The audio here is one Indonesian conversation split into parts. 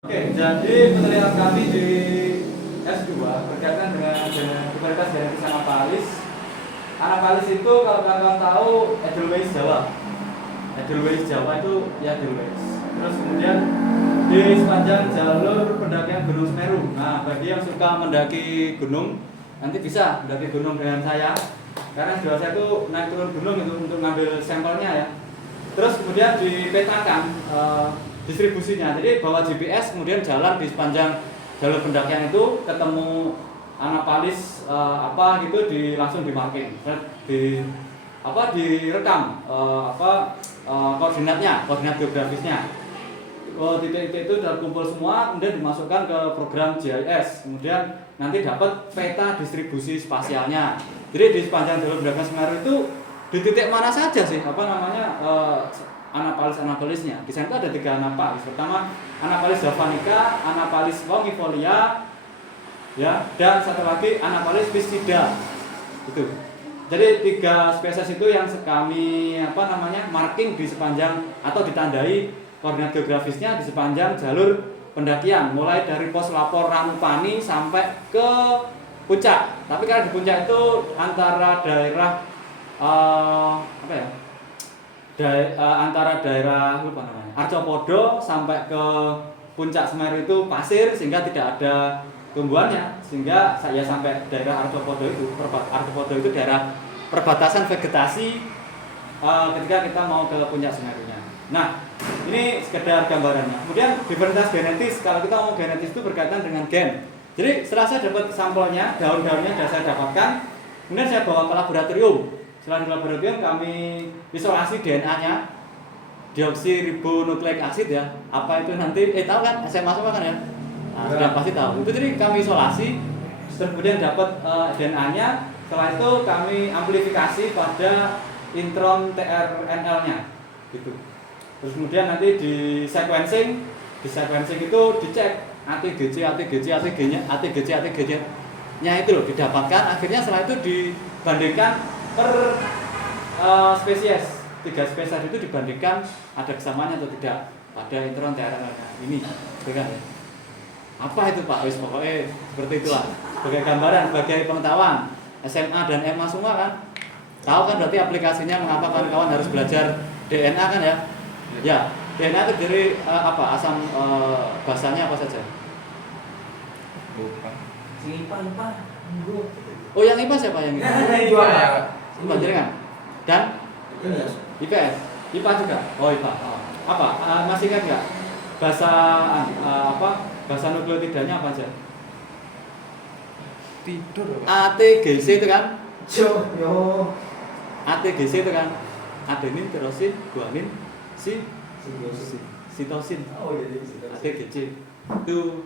Oke, jadi penelitian kami di S2 berkaitan dengan varietas genetis Anaphalis. Anaphalis itu kalau kalian tahu Edelweiss Jawa. Edelweiss Jawa itu ya Edelweiss. Terus kemudian di sepanjang jalur pendakian Gunung Semeru. Nah, bagi yang suka mendaki gunung, nanti bisa mendaki gunung dengan saya. Karena S2 saya itu naik turun gunung itu untuk ngambil sampelnya ya. Terus kemudian dipetakan distribusinya, jadi bawa GPS kemudian jalan di sepanjang jalur pendakian itu ketemu Anaphalis apa gitu langsung dimarking, direkam koordinatnya, koordinat geografisnya. Titik-titik itu terkumpul semua, kemudian dimasukkan ke program GIS, kemudian nanti dapat peta distribusi spasialnya. Jadi di sepanjang jalur pendakian Semeru itu di titik mana saja sih Anaphalis-Anaphalisnya. Di sana itu ada 3 Anaphalis. Pertama Anaphalis javanica, Anaphalis longifolia, ya, dan satu lagi Anaphalis piscida. Itu. Jadi 3 spesies itu yang kami marking di sepanjang atau ditandai koordinat geografisnya di sepanjang jalur pendakian, mulai dari pos lapor Ranupani sampai ke puncak. Tapi karena di puncak itu antara daerah antara daerah Arcopodo sampai ke puncak Semeru itu pasir sehingga tidak ada tumbuhannya, sehingga saya sampai daerah Arcopodo itu daerah perbatasan vegetasi ketika kita mau ke puncak Semerunya. Nah, ini sekedar gambarannya. Kemudian diversitas genetis, kalau kita mau genetis itu berkaitan dengan gen. Jadi setelah saya dapat sampelnya, daun-daunnya sudah saya dapatkan, kemudian saya bawa ke laboratorium. Setelah di laboratorium kami isolasi DNA-nya, deoksiribonukleik acid ya. Apa itu nanti tahu kan? SMA semua kan ya? Nah, sudah pasti tahu. Itu jadi kami isolasi, kemudian dapat DNA-nya. Setelah itu kami amplifikasi pada intron tRNL-nya, gitu. Terus kemudian nanti di sequencing itu dicek ATGC-nya itu loh didapatkan. Akhirnya setelah itu dibandingkan per spesies, 3 spesies itu dibandingkan ada kesamaannya atau tidak pada intron tRNL ini, gitu kan ya? Apa itu Pak? Wis pokoknya seperti itulah. Sebagai gambaran, sebagai pengetahuan SMA dan MA semua kan tahu kan berarti aplikasinya mengapa kawan-kawan harus belajar DNA kan ya? Ya, DNA itu dari asam basanya apa saja? Bukan. IPA. Oh, yang IPA siapa yang IPA? IPA jaringan. Dan IPS. IPA juga. Oh, IPA. Apa? Masih ingat nggak? Bahasa nukleotidanya apa aja? Tidur. ATGC itu kan? Yo. ATGC itu kan? Adenin, tirosin, guanin, sitosin. Oh iya, ATGC. Itu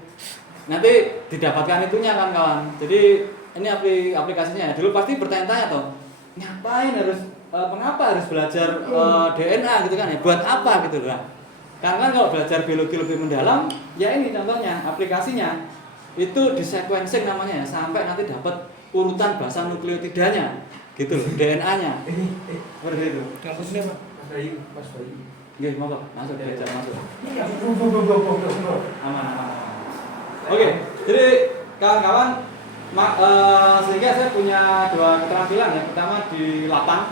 nanti didapatkan itunya kan kawan. Jadi ini aplikasinya. Dulu pasti bertanya-tanya toh, ngapain mengapa harus belajar DNA gitu kan ya? Buat apa gitu lah. Karena kalau belajar biologi lebih mendalam, ya ini contohnya aplikasinya itu di sequencing namanya ya, sampai nanti dapat urutan bahasa nukleotidanya, gitu loh, DNA-nya. Seperti itu. Kasusnya Pak? Mas Bayu. Nggih, monggo masuk belajar masuk. Iya, Aman. Oke, jadi kawan-kawan, sehingga saya punya 2 keterampilan ya. Pertama di lapang,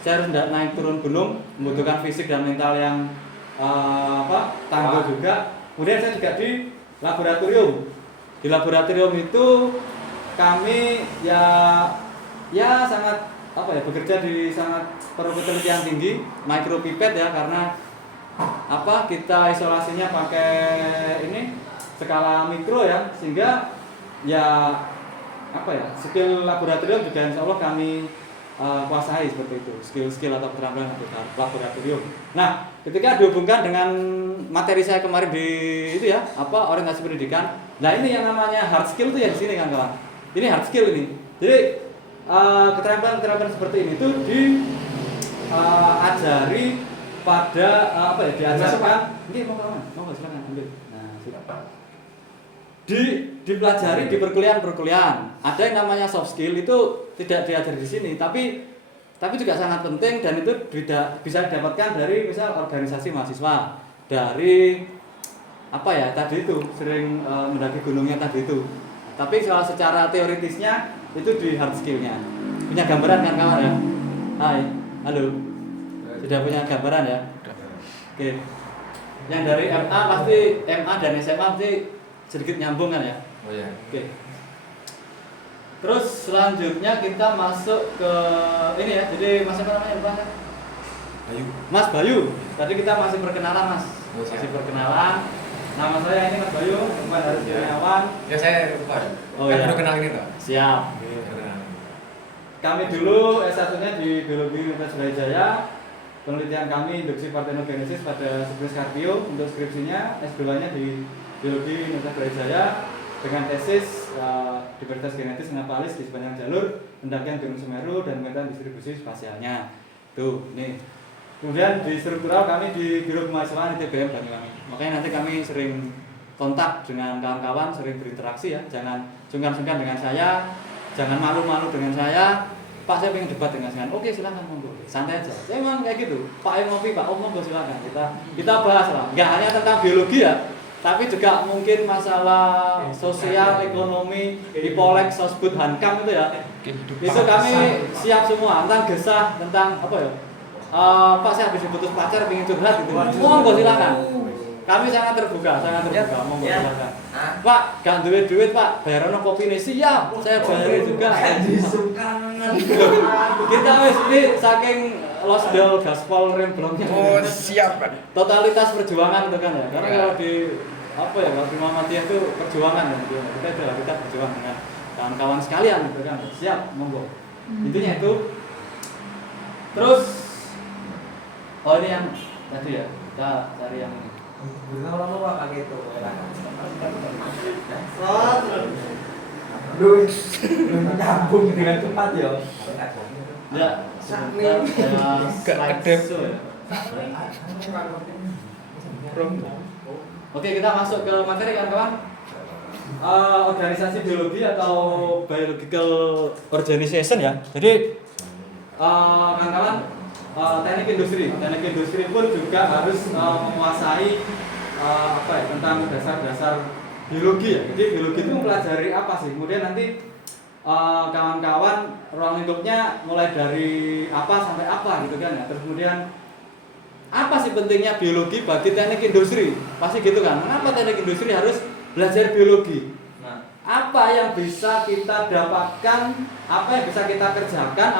saya harus naik turun gunung, membutuhkan fisik dan mental yang tangguh juga. Kemudian saya juga di laboratorium. Di laboratorium itu kami sangat bekerja di sangat perlu ketelitian tinggi, micropipet ya, karena kita isolasinya pakai skala mikro ya, sehingga skill laboratorium juga insya Allah kami kuasai seperti itu, skill atau keterampilan laboratorium. Nah, ketika dihubungkan dengan materi saya kemarin di orientasi pendidikan, nah ini yang namanya hard skill itu ya di sini kan kawan. Ini hard skill ini. Jadi keterampilan seperti ini tuh diajari pada diajarkan. Ini mau silakan ambil. Nah, silakan. Dipelajari di perkuliahan. Ada yang namanya soft skill, itu tidak diajari di sini, tapi juga sangat penting, dan itu bisa didapatkan dari misal organisasi mahasiswa, dari apa ya tadi itu sering mendaki gunungnya tadi itu. Tapi kalau secara teoritisnya itu di hard skillnya. Punya gambaran kan kawan ya? Hai, halo. Sudah punya gambaran ya? Oke. Yang dari MA pasti MA dan SMA pasti sedikit nyambung kan ya? Oh iya. Oke. Terus selanjutnya kita masuk ke ini ya. Jadi Mas apa namanya lupa kan? Bayu. Mas Bayu. Tadi kita masih perkenalan Mas. Oh, siap. Masih perkenalan. Nama saya ini Mas Bayu, bukan Haris Kurniawan. Ya saya lupa. Oh, Kan iya. udah kenal ini toh? Siap. Kami dulu S1-nya di Biologi Universitas Brawijaya. Penelitian kami induksi parthenogenesis pada siklus kardio. Untuk skripsinya S2-nya di Biologi Universitas Brawijaya dengan tesis diversitas genetis Anaphalis di sepanjang jalur pendakian Gunung Semeru dan pemetaan distribusi spasialnya. Tuh, ini. Kemudian di struktural kami di Biro Kemahasiswaan ITBM Banyuwangi. Makanya nanti kami sering kontak dengan kawan-kawan, sering berinteraksi ya. Jangan sungkan-sungkan dengan saya, jangan malu-malu dengan saya. Pak saya pengen debat dengan saya. Oke silakan monggo. Santai aja. Emang kayak gitu. Pak yang ngopi, Pak Om monggo silakan. Kita bahas lah. Enggak hanya tentang biologi ya, tapi juga mungkin masalah sosial, ekonomi, Ipolek, Sosbud, Hankam itu ya. Itu kami siap semua tentang gesah, tentang apa ya? Pak saya habis diputus pacar pengen curhat gitu. Monggo silakan. Kami sangat terbuka, monggo silakan. Pak, gak duit Pak, bayaran kopi nih siap, saya bayarin juga. Kita wis ini saking Lost Del Gaspol Remblongnya. Oh siap Pak. Totalitas perjuangan itu kan ya. Karena kalau di apa ya, kalau di Muhammadiyah itu perjuangan kan gitu. Kita berjuang dengan kawan-kawan sekalian gitu kan. Siap, monggo. Intinya itu. Terus oh ini yang tadi ya, kita cari yang ini. Lama Pak kayak gitu. Lu nyambung dengan cepat ya. Ya, Kedep. Oke, kita masuk ke materi kawan-kawan. Organisasi biologi atau biological organization ya. Jadi kawan-kawan, teknik industri pun juga harus menguasai apa ya, tentang dasar-dasar biologi ya. Jadi biologi itu mempelajari apa sih? Kemudian nanti kawan-kawan ruang lingkupnya mulai dari apa sampai apa gitu kan ya. Terus kemudian apa sih pentingnya biologi bagi teknik industri? Pasti gitu kan. Mengapa teknik industri harus belajar biologi? Nah, apa yang bisa kita dapatkan, apa yang bisa kita kerjakan,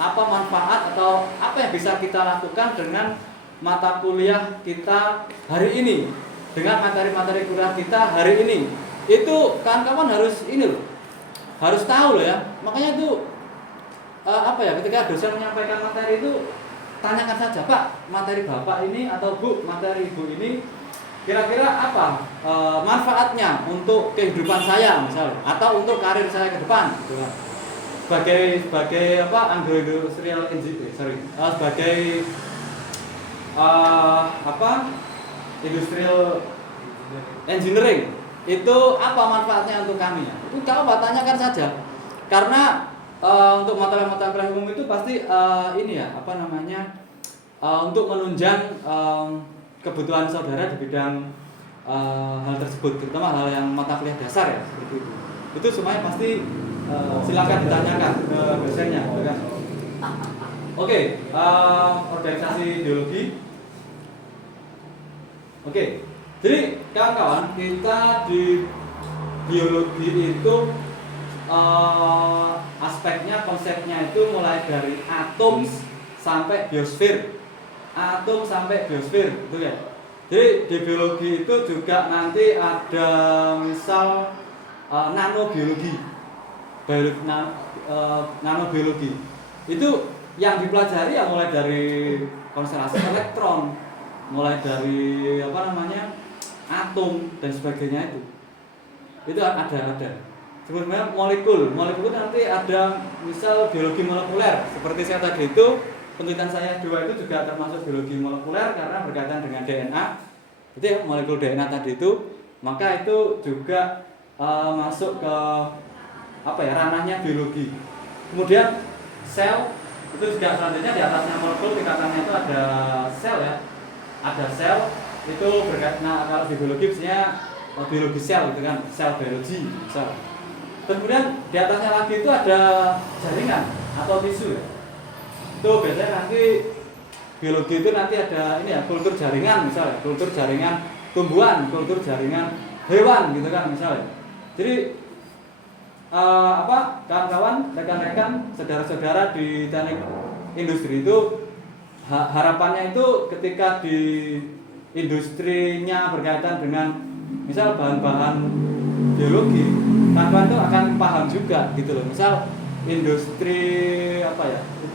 apa manfaat atau apa yang bisa kita lakukan dengan mata kuliah kita hari ini, dengan materi-materi kuliah kita hari ini. Itu kawan-kawan harus ini loh, harus tahu loh ya. Makanya itu apa ya, ketika dosen menyampaikan materi itu tanyakan saja, Pak, materi Bapak ini atau Bu, materi Ibu ini kira-kira apa manfaatnya untuk kehidupan saya misalnya, atau untuk karir saya ke depan gitu kan. Sebagai apa, agroindustrial engineer, sebagai apa, industrial engineering itu apa manfaatnya untuk kami ya? Itu kalau tanyakan saja, karena untuk materi-materi umum itu pasti ini ya, apa namanya, untuk menunjang kebutuhan saudara di bidang hal tersebut, terutama hal yang mata kuliah dasar ya, seperti itu. Itu semuanya pasti silakan ditanyakan ke dosennya, kan? Oke, organisasi ideologi. Oke, jadi kawan-kawan, kita di biologi itu aspeknya, konsepnya itu mulai dari atom sampai biosfer. Atom sampai biosfer, gitu ya. Jadi di biologi itu juga nanti ada misal nanobiologi, nanobiologi. Itu yang dipelajari ya mulai dari konstelasi elektron, mulai dari apa namanya, atom dan sebagainya itu. Itu ada. Sebenarnya molekul nanti ada misal biologi molekuler, seperti saya tadi itu. Penelitian saya 2 itu juga termasuk biologi molekuler karena berkaitan dengan DNA. Itu ya, molekul DNA tadi itu, maka itu juga masuk ke apa ya, ranahnya biologi. Kemudian sel itu juga selanjutnya, di atasnya molekul tingkatannya itu ada sel ya. Ada sel, itu berkait. Nah, kalau di biologi biasanya biologi sel gitu kan, sel biologi misal. Kemudian di atasnya lagi itu ada jaringan atau tisu ya. Itu biasanya nanti biologi itu nanti ada ini ya, kultur jaringan misalnya, kultur jaringan tumbuhan, kultur jaringan hewan gitu kan misalnya. Jadi kawan-kawan, rekan-rekan, saudara-saudara di teknik industri itu harapannya itu ketika di industrinya berkaitan dengan misal bahan-bahan biologi, kawan-kawan itu akan paham juga gitu loh. Misal industri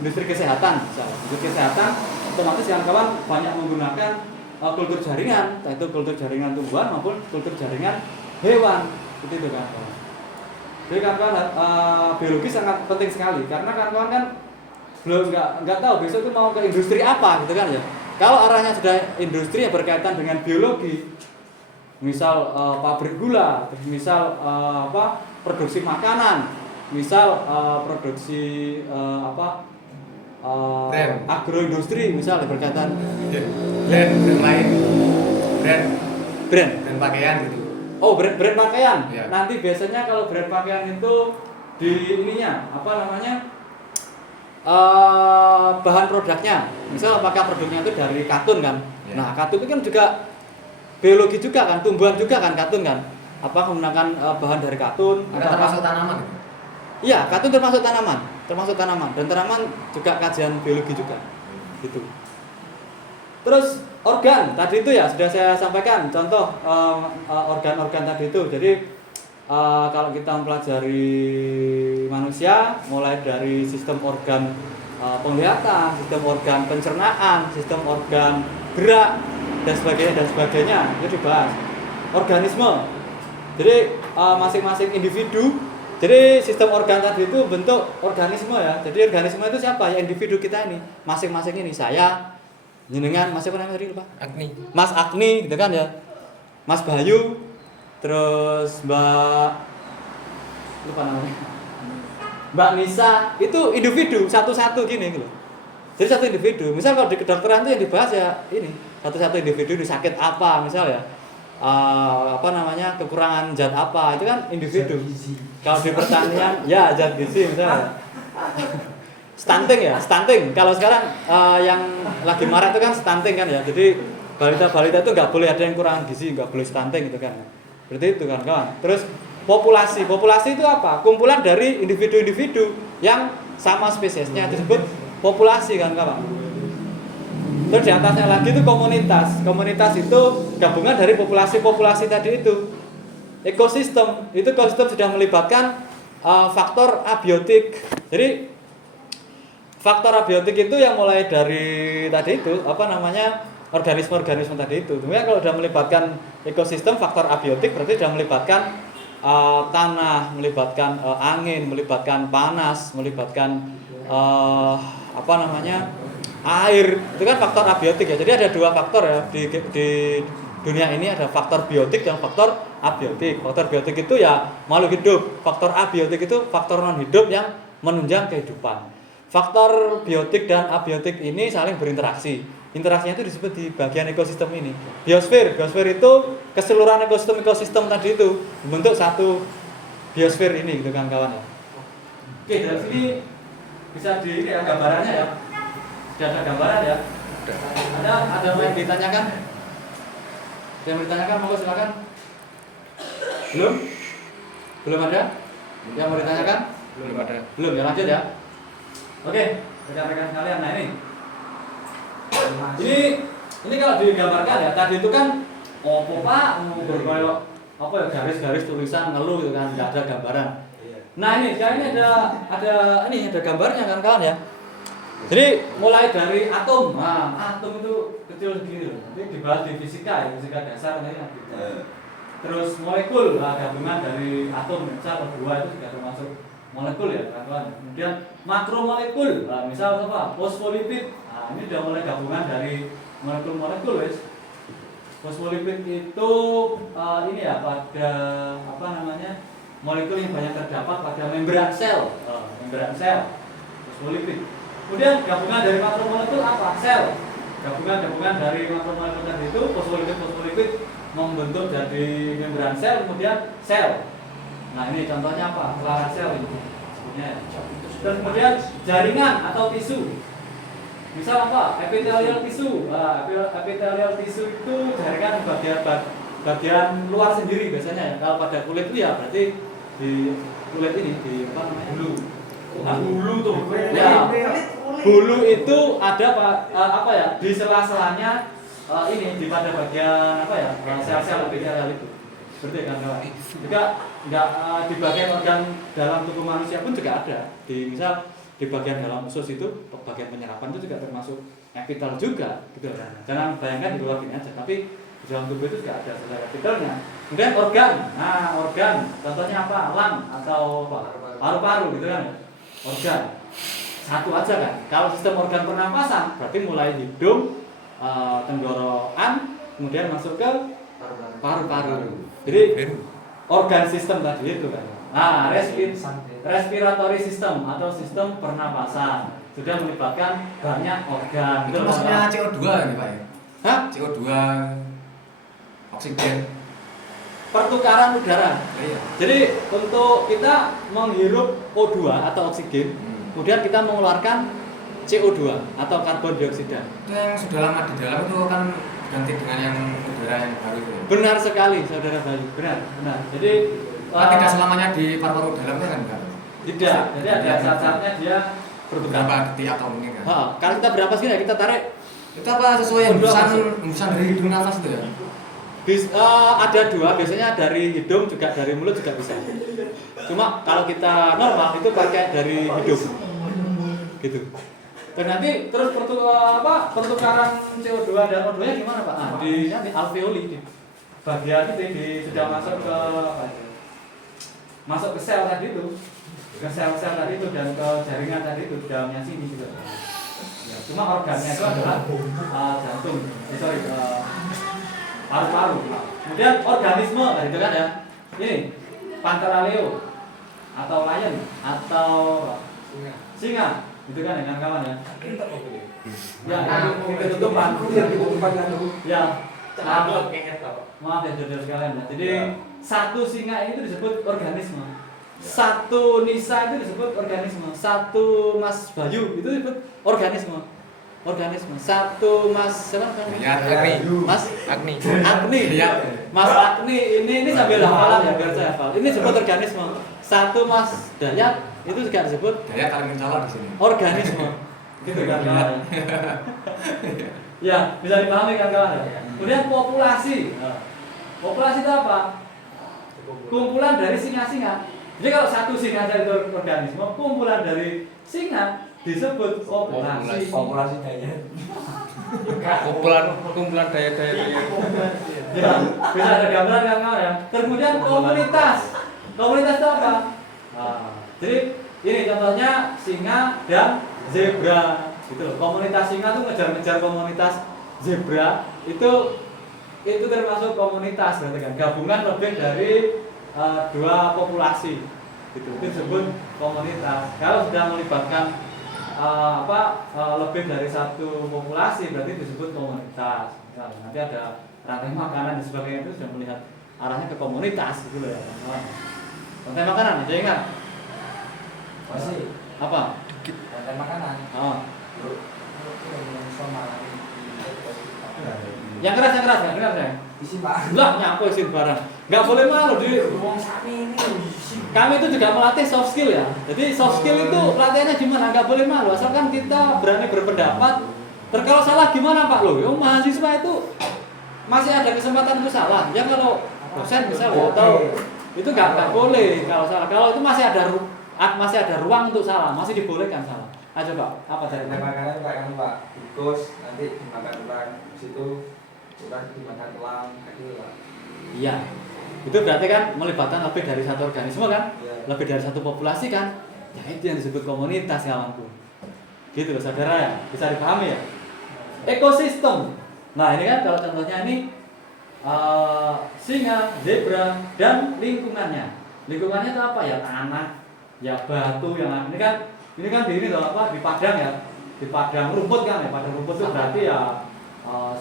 industri kesehatan misalnya. Industri kesehatan otomatis kawan-kawan banyak menggunakan kultur jaringan, entah itu kultur jaringan tumbuhan maupun kultur jaringan hewan, seperti itu kan. Jadi kawan-kawan biologi sangat penting sekali karena kawan-kawan kan belum nggak tahu besok itu mau ke industri apa gitu kan ya. Kalau arahnya sudah industri yang berkaitan dengan biologi, misal pabrik gula, misal produksi makanan, misal produksi agroindustri misal berkaitan brand lain, brand pakaian gitu. Oh, brand pakaian. Ya. Nanti biasanya kalau brand pakaian itu di ininya bahan produknya. Misal apakah produknya itu dari katun kan? Ya. Nah, katun itu kan juga biologi juga kan, tumbuhan juga kan katun kan. Apa menggunakan bahan dari katun? Termasuk tanaman. Iya, katun termasuk tanaman dan tanaman juga kajian biologi juga. Gitu. Terus organ tadi itu ya sudah saya sampaikan contoh organ-organ tadi itu. Jadi kalau kita mempelajari manusia mulai dari sistem organ penglihatan, sistem organ pencernaan, sistem organ gerak dan sebagainya itu dibahas. Organisme. Jadi masing-masing individu. Jadi sistem organ tadi itu bentuk organisme ya. Jadi organisme itu siapa? Ya individu kita ini. Masing-masing ini saya, jenengan, Mas siapa namanya tadi lupa? Agni. Mas Agni gitu kan ya. Mas Bayu, terus Mbak lupa namanya. Mbak Nisa, itu individu satu-satu gini gitu. Jadi satu individu. Misal kalau di kedokteran itu yang dibahas ya ini, satu-satu individu ini sakit apa misal ya. Kekurangan zat apa itu kan individu. Kalau di pertanian ya zat gizi misalnya. Stunting. Kalau sekarang yang lagi marak itu kan stunting kan ya. Jadi balita itu nggak boleh ada yang kurang gizi, nggak boleh stunting gitu kan. Berarti itu kan kawan. Terus populasi itu apa? Kumpulan dari individu-individu yang sama spesiesnya disebut populasi kan kawan. Terus di atasnya lagi itu komunitas. Komunitas itu gabungan dari populasi tadi itu. Ekosistem sudah melibatkan faktor abiotik. Jadi faktor abiotik itu yang mulai dari tadi itu organisme tadi itu. Kemudian kalau sudah melibatkan ekosistem faktor abiotik berarti sudah melibatkan tanah, melibatkan angin, melibatkan panas, melibatkan air. Itu kan faktor abiotik ya. Jadi ada dua faktor ya di dunia ini, ada faktor biotik dan faktor abiotik. Faktor biotik itu ya makhluk hidup. Faktor abiotik itu faktor non hidup yang menunjang kehidupan. Faktor biotik dan abiotik ini saling berinteraksi. Interaksinya itu disebut di bagian ekosistem ini. Biosfer itu keseluruhan ekosistem tadi itu membentuk satu biosfer ini gitu kan kawan ya. Oke, dari sini bisa dilihat gambarannya ya. Sudah ada gambaran ya? Ada yang ditanyakan? Yang ditanyakan monggo silakan. Belum ada? Yang mau ditanyakan? Belum ada. Belum ya, lanjut ya. Oke, rekan-rekan sekalian. Nah ini kalau digambarkan ya, tadi itu kan berkoyok garis-garis tulisan ngeluh gitu kan, nggak ada gambaran. Nah ini sekarang ini ada gambarnya kan kawan ya. Jadi mulai dari atom, atom itu kecil segini loh. Ini dibahas di fisika ya, fisika dasar nanti. Terus molekul, gabungan dari atom, misal dua itu juga termasuk molekul ya kawan. Kemudian makromolekul, misal apa? Fosfolipid. Ini sudah mulai gabungan dari molekul-molekul wes. Fosfolipid itu ini ya pada molekul yang banyak terdapat pada membran sel. Fosfolipid. Kemudian gabungan dari makromolekul apa? Sel. gabungan dari makromolekul tadi itu fosfolipid membentuk jadi membran sel, kemudian sel. Nah ini contohnya apa? Kelangan sel ini sebutnya. Terus kemudian jaringan atau tisu. Misal apa? Epithelial tisu. Epithelial tisu itu jaringan bagian luar sendiri biasanya ya. Kalau pada kulit itu ya berarti di kulit ini di apa namanya? Bulu. Nah, bulu tuh. Ya. Bulu itu ada apa ya? Di sela-selanya ini di pada bagian apa ya? Sel-sel epithelial itu. Seperti kan kawan. Juga enggak di bagian organ dalam tubuh manusia pun juga ada. Misal di bagian dalam usus itu bagian penyerapan itu juga termasuk epitel juga gitu kan. Jangan bayangkan di luar gini aja, tapi di dalam tubuh itu juga ada sel epitelnya. Kemudian organ. Nah, organ contohnya apa? Lung atau apa? Paru-paru gitu kan. Organ. Satu aja kan. Kalau sistem organ pernapasan berarti mulai hidung, tenggorokan, kemudian masuk ke paru-paru. Jadi organ sistem tadi itu kan. Nah, respiratory system atau sistem pernapasan sudah melibatkan banyak organ. Itu maksudnya CO2 ini Pak ya? Hah? CO2, oksigen, pertukaran udara. Iya. Jadi untuk kita menghirup O2 atau oksigen, kemudian kita mengeluarkan CO2 atau karbon dioksida. Itu yang sudah lama di dalam itu kan ganti dengan yang udara yang baru itu. Benar sekali, saudara Bayu. Benar. Jadi Tidak selamanya di paru-paru dalam kan enggak? Tidak. Jadi ada saat-saatnya dia bertukar. Berapa detik atau menit kan? Kalau kita berapa sih kita tarik? Itu apa sesuai hembusan dari hidung nafas itu ya? Ada dua, biasanya dari hidung juga dari mulut juga bisa. Cuma kalau kita normal itu pakai dari hidung. Gitu. Dan nanti terus pertukaran CO2 dan O2-nya gimana Pak? Nah, di alveoli di bagian itu sudah masuk ke sel tadi itu, ke sel-sel tadi itu dan ke jaringan tadi itu di dalamnya sini juga. Ya, cuma organnya itu adalah jantung, paru-paru. Kemudian organisme, itu kan ya. Ini Panthera leo atau lion atau singa, itu kan ya kawan ya. Ya, ketutupan. Ya, maaf ya saudara sekalian ya. Jadi satu singa ini disebut organisme. Satu Nisa itu disebut organisme. Satu Mas Bayu itu disebut organisme. Satu Mas siapa namanya? Ya, Agni. Mas Agni. Ya. Mas Agni ini sambil hafalan ya biar saya hafal. Ini disebut organisme. Satu Mas Dayat itu juga disebut Dayat kalian calon di sini. organisme. Gitu kan kawan. Ya, bisa dipahami kan kawan ya. Kemudian populasi. Populasi itu apa? Kumpulan dari singa-singa. Jadi kalau satu singa dari organisme, kumpulan dari singa disebut populasi. Populasi daya. Kumpulan daya-daya. Ya, bisa ada gambaran kan kawan ya. Kemudian komunitas. Komunitas itu apa? Jadi ini contohnya singa dan zebra. Gitu. Komunitas singa tuh ngejar-ngejar komunitas zebra itu termasuk komunitas berarti kan gabungan lebih dari dua populasi gitu. Itu disebut komunitas. Kalau sudah melibatkan lebih dari satu populasi berarti disebut komunitas. Misalnya, nanti ada rantai makanan dan sebagainya itu sudah melihat arahnya ke komunitas gitu loh ya teman-teman. Rantai makanan ada ingat? Masih. Apa? Rantai makanan. Yang keras ya, dengar ya. Isi Pak. Lah nyapa isin barang. Enggak boleh malu di Wong sami ini isi. kami itu juga melatih soft skill ya. Jadi soft skill itu pelatihannya gimana? Enggak boleh malu, asalkan kita berani berpendapat. Kalau salah gimana Pak lo? Mahasiswa itu masih ada kesempatan untuk salah. Ya kalau dosen misal atau itu enggak boleh kalau salah. Kalau itu masih ada ruang untuk salah, masih dibolehkan salah. Ayo Pak, apa tadi? Rantai makanan kayak kan Pak. Bungkus nanti dimakan ulang. Di situ udah dimakan ulang gitu Pak. Iya. Itu berarti kan melibatkan lebih dari satu organisme kan? Iya. Lebih dari satu populasi kan? Ya itu yang disebut komunitas kawanku. Gitu loh saudara ya, bisa dipahami ya? Ekosistem. Nah ini kan kalau contohnya ini singa, zebra, dan lingkungannya. Lingkungannya itu apa ya? Tanah, ya batu yang ini kan di ini loh apa? Di padang ya, di padang rumput kan ya. Padang rumput itu berarti ya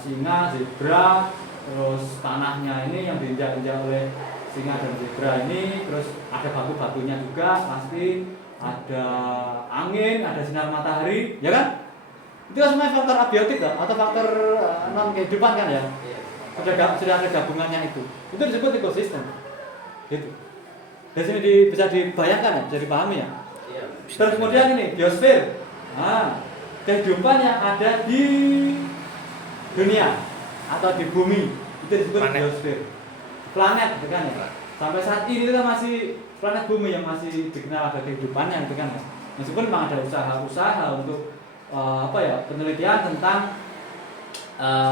singa, zebra, terus tanahnya ini yang diinjak-injak oleh singa dan zebra ini, terus ada batu-batunya juga pasti, ada angin, ada sinar matahari, ya kan? Itu kan semuanya faktor abiotik kan? Atau faktor non kehidupan kan ya? Iya. Sudah ada gabungannya itu disebut ekosistem gitu. Dari sini bisa dibayangkan ya, bisa dipahami ya. Iya. Terus kemudian ini biosfer, kehidupan yang ada di dunia atau di bumi itu disebut biosfer. Planet gitu kan ya. Sampai saat ini itu kan masih planet bumi yang masih dikenal ada kehidupannya gitu kan ya. Meskipun memang ada usaha-usaha untuk penelitian tentang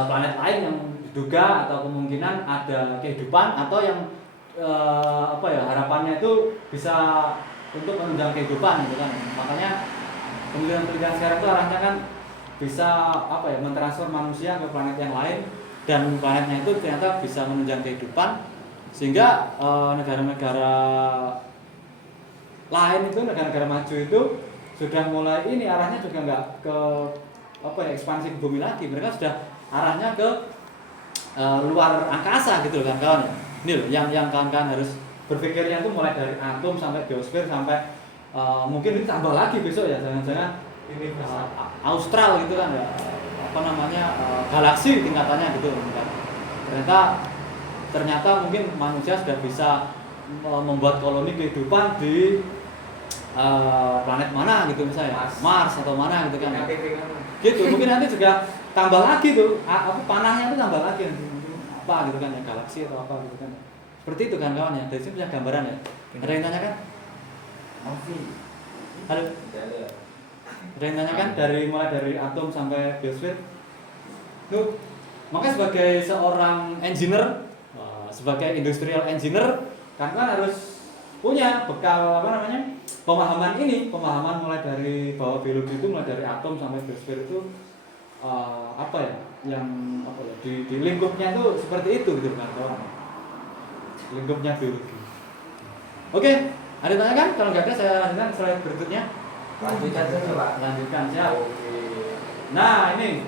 planet lain yang diduga atau kemungkinan ada kehidupan atau yang harapannya itu bisa untuk menunjang kehidupan gitu kan. Makanya penelitian sekarang itu arahnya kan bisa mentransfer manusia ke planet yang lain dan planetnya itu ternyata bisa menunjang kehidupan sehingga negara-negara lain itu negara-negara maju itu sudah mulai ini arahnya juga nggak ke ekspansi ke bumi lagi, mereka sudah arahnya ke luar angkasa gitu loh kan kawan ya. Ini loh yang kawan-kawan harus berpikirnya itu mulai dari atom sampai biosfer sampai mungkin ini tambah lagi besok ya, jangan-jangan ini Austral gitu kan ya, galaksi tingkatannya gitu kan. Ternyata mungkin manusia sudah bisa membuat koloni kehidupan di planet mana gitu misalnya Mars atau mana gitu kan ya. Gitu mungkin nanti juga tambah lagi tuh panahnya itu tambah lagi nanti apa gitu kan ya, galaksi atau apa gitu kan. Seperti itu kan kawan ya. Dari sini punya gambaran ya. Ada yang tanyakan? Halo. Ada yang tanyakan mulai dari atom sampai biosfer? Tuh. Maka sebagai seorang engineer, sebagai industrial engineer kan harus punya bekal pemahaman mulai dari bahwa biologi itu mulai dari atom sampai biosfer itu di lingkupnya itu seperti itu gitu kan kawan. Lingkupnya biologi. Oke, ada tanya kan? Kalau nggak ada saya lanjutkan slide berikutnya. Lanjutkan saja Pak. Lanjutkan siap. Oke. Nah ini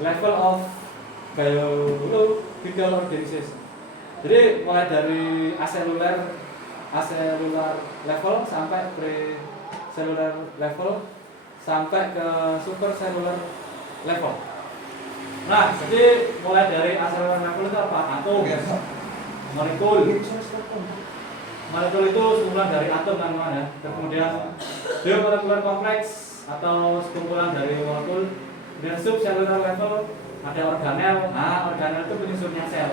level of biological organization. Jadi mulai dari aselular level sampai pre-cellular level sampai ke supercellular level. Nah, jadi mulai dari aselular level itu apa? Atom, molekul. Molekul itu sekumpulan dari atom kan ya. Kemudian biomolekular kompleks atau sekumpulan dari molekul. Kemudian subcellular level ada organel. Nah, organel itu penyusunnya sel.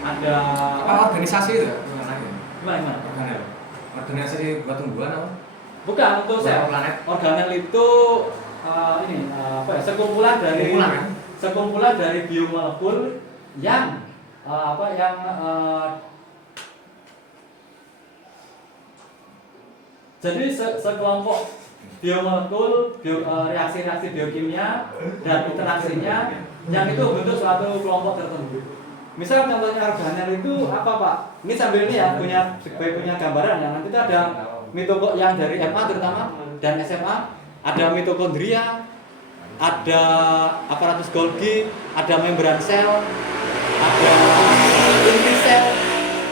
Ada organisasi itu ya? Gimana? Organisasi buat tumbuhan apa? Bukan, untuk sel. Planet. Organel itu sekumpulan dari biomolekul yang jadi sekelompok biomolekul, reaksi-reaksi biokimia dan interaksinya yang itu bentuk suatu kelompok tertentu. Misal contohnya organel itu apa Pak? Ini sambil ini ya punya gambaran ya. Nanti itu ada mitokondria yang dari MA terutama dan SMA, ada mitokondria, ada aparatus Golgi, ada membran sel, ada inti sel,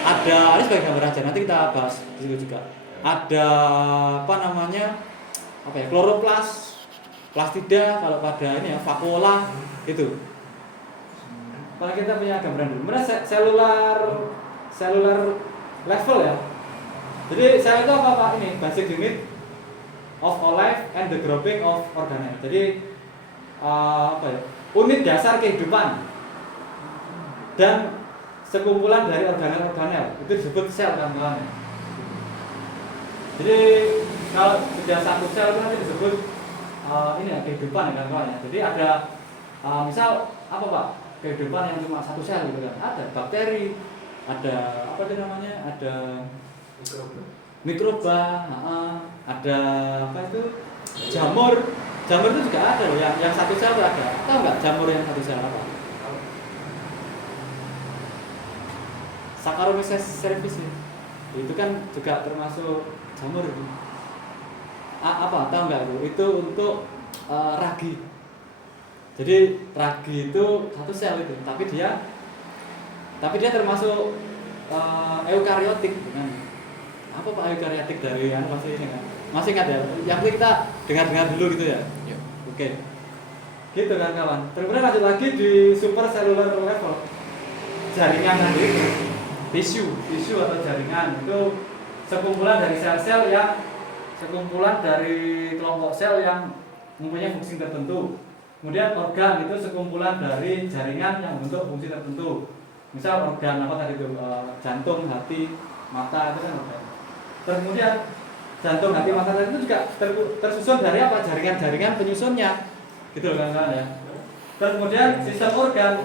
ada ini sebagai gambaran aja. Nanti kita bahas di situ juga. Ada kloroplas, plastida kalau pada ini ya vakuola itu. Kalau kita punya gambaran dulu, mana selular level ya. Jadi sel itu apa Pak? Ini basic unit of all life and the grouping of organelle. Jadi unit dasar kehidupan dan sekumpulan dari organel-organel itu disebut sel kan kawan. Jadi kalau sudah satu sel itu nanti disebut kehidupan ya kawan. Jadi ada misal apa Pak? Kehidupan yang cuma satu sel gitu kan. Ada bakteri, ada ada mikroba, ada jamur. Jamur itu juga ada loh, yang satu sel itu ada. Tahu nggak jamur yang satu sel apa? Saccharomyces cerevisiae. Itu kan juga termasuk jamur itu. Tahu nggak itu? Itu untuk ragi. Jadi ragi itu satu sel itu, tapi dia termasuk eukariotik, bukan? Apa Pak eukariotik dari yang masih ini kan? Masih ingat ya? Yang kita dengar dulu gitu ya? Iya. Oke. Gitu kan kawan. Kemudian lanjut lagi di super cellular level. Jaringan tadi, tisu atau jaringan itu sekumpulan dari sel-sel yang sekumpulan dari kelompok sel yang mempunyai fungsi tertentu. Kemudian organ itu sekumpulan dari jaringan yang membentuk fungsi tertentu. Misal organ apa tadi itu, jantung, hati, mata itu kan organ. Terus kemudian jantung, hati, mata itu juga tersusun dari apa? Jaringan-jaringan penyusunnya, gitu kan ya. Terus kemudian sistem organ,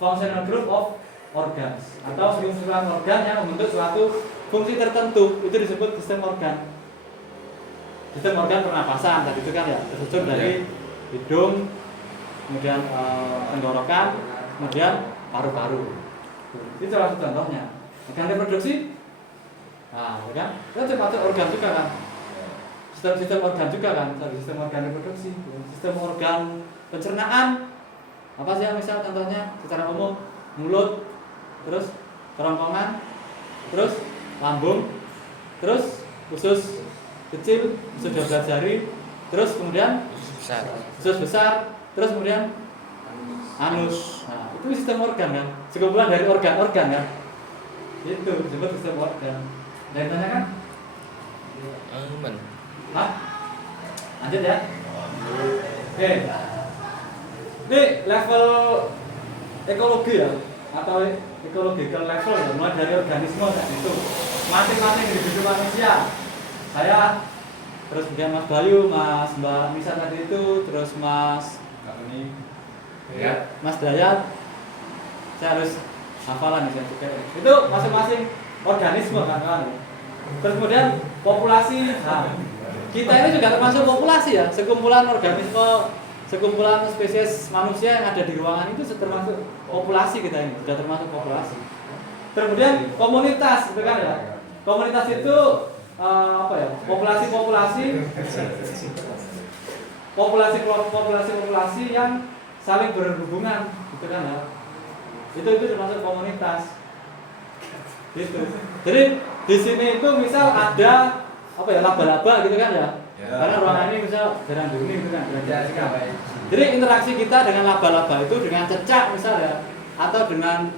functional group of organs atau kumpulan organ yang membentuk suatu fungsi tertentu, itu disebut sistem organ. Sistem organ pernapasan tadi itu kan ya tersusun dari hidung, kemudian tenggorokan, kemudian paru-paru. Itu salah satu contohnya. Organ reproduksi, nah, kan? Itu termasuk organ juga kan? Sistem organ juga kan? Sistem organ reproduksi, sistem organ pencernaan. Apa sih misal contohnya secara umum? Mulut, terus kerongkongan, terus lambung, terus usus kecil, usus 12 jari, terus kemudian usus besar, terus kemudian anus. Nah, itu sistem organ kan? Sekumpulan dari organ-organ kan? Itu disebut sistem organ. Dan tanya kan? Aman. Hah? Lanjut ya. Oke. Ini level ekologi ya, atau ecological level ya, mulai dari organisme kan itu. Masing-masing individu manusia. Saya, terus kemudian Mas Bayu, Mbak Nisa tadi itu, terus Mas Ya. Mas Dayat, saya harus hafalan nih saya juga. Itu masing-masing organisme kan. Terus kemudian populasi. Nah, kita ini juga termasuk populasi ya, sekumpulan organisme, sekumpulan spesies manusia yang ada di ruangan itu termasuk populasi kita ini, sudah termasuk populasi. Terus kemudian komunitas, itu kan ya. Komunitas itu apa ya? Populasi yang saling berhubungan, gitu kan ya. Itu termasuk komunitas. Gitu. Jadi di sini itu misal ada apa ya, laba-laba gitu kan ya. Karena ruangan ini misal jarang dihuni gitu kan. Jadi interaksi kita dengan laba-laba itu dengan cecak misal ya, atau dengan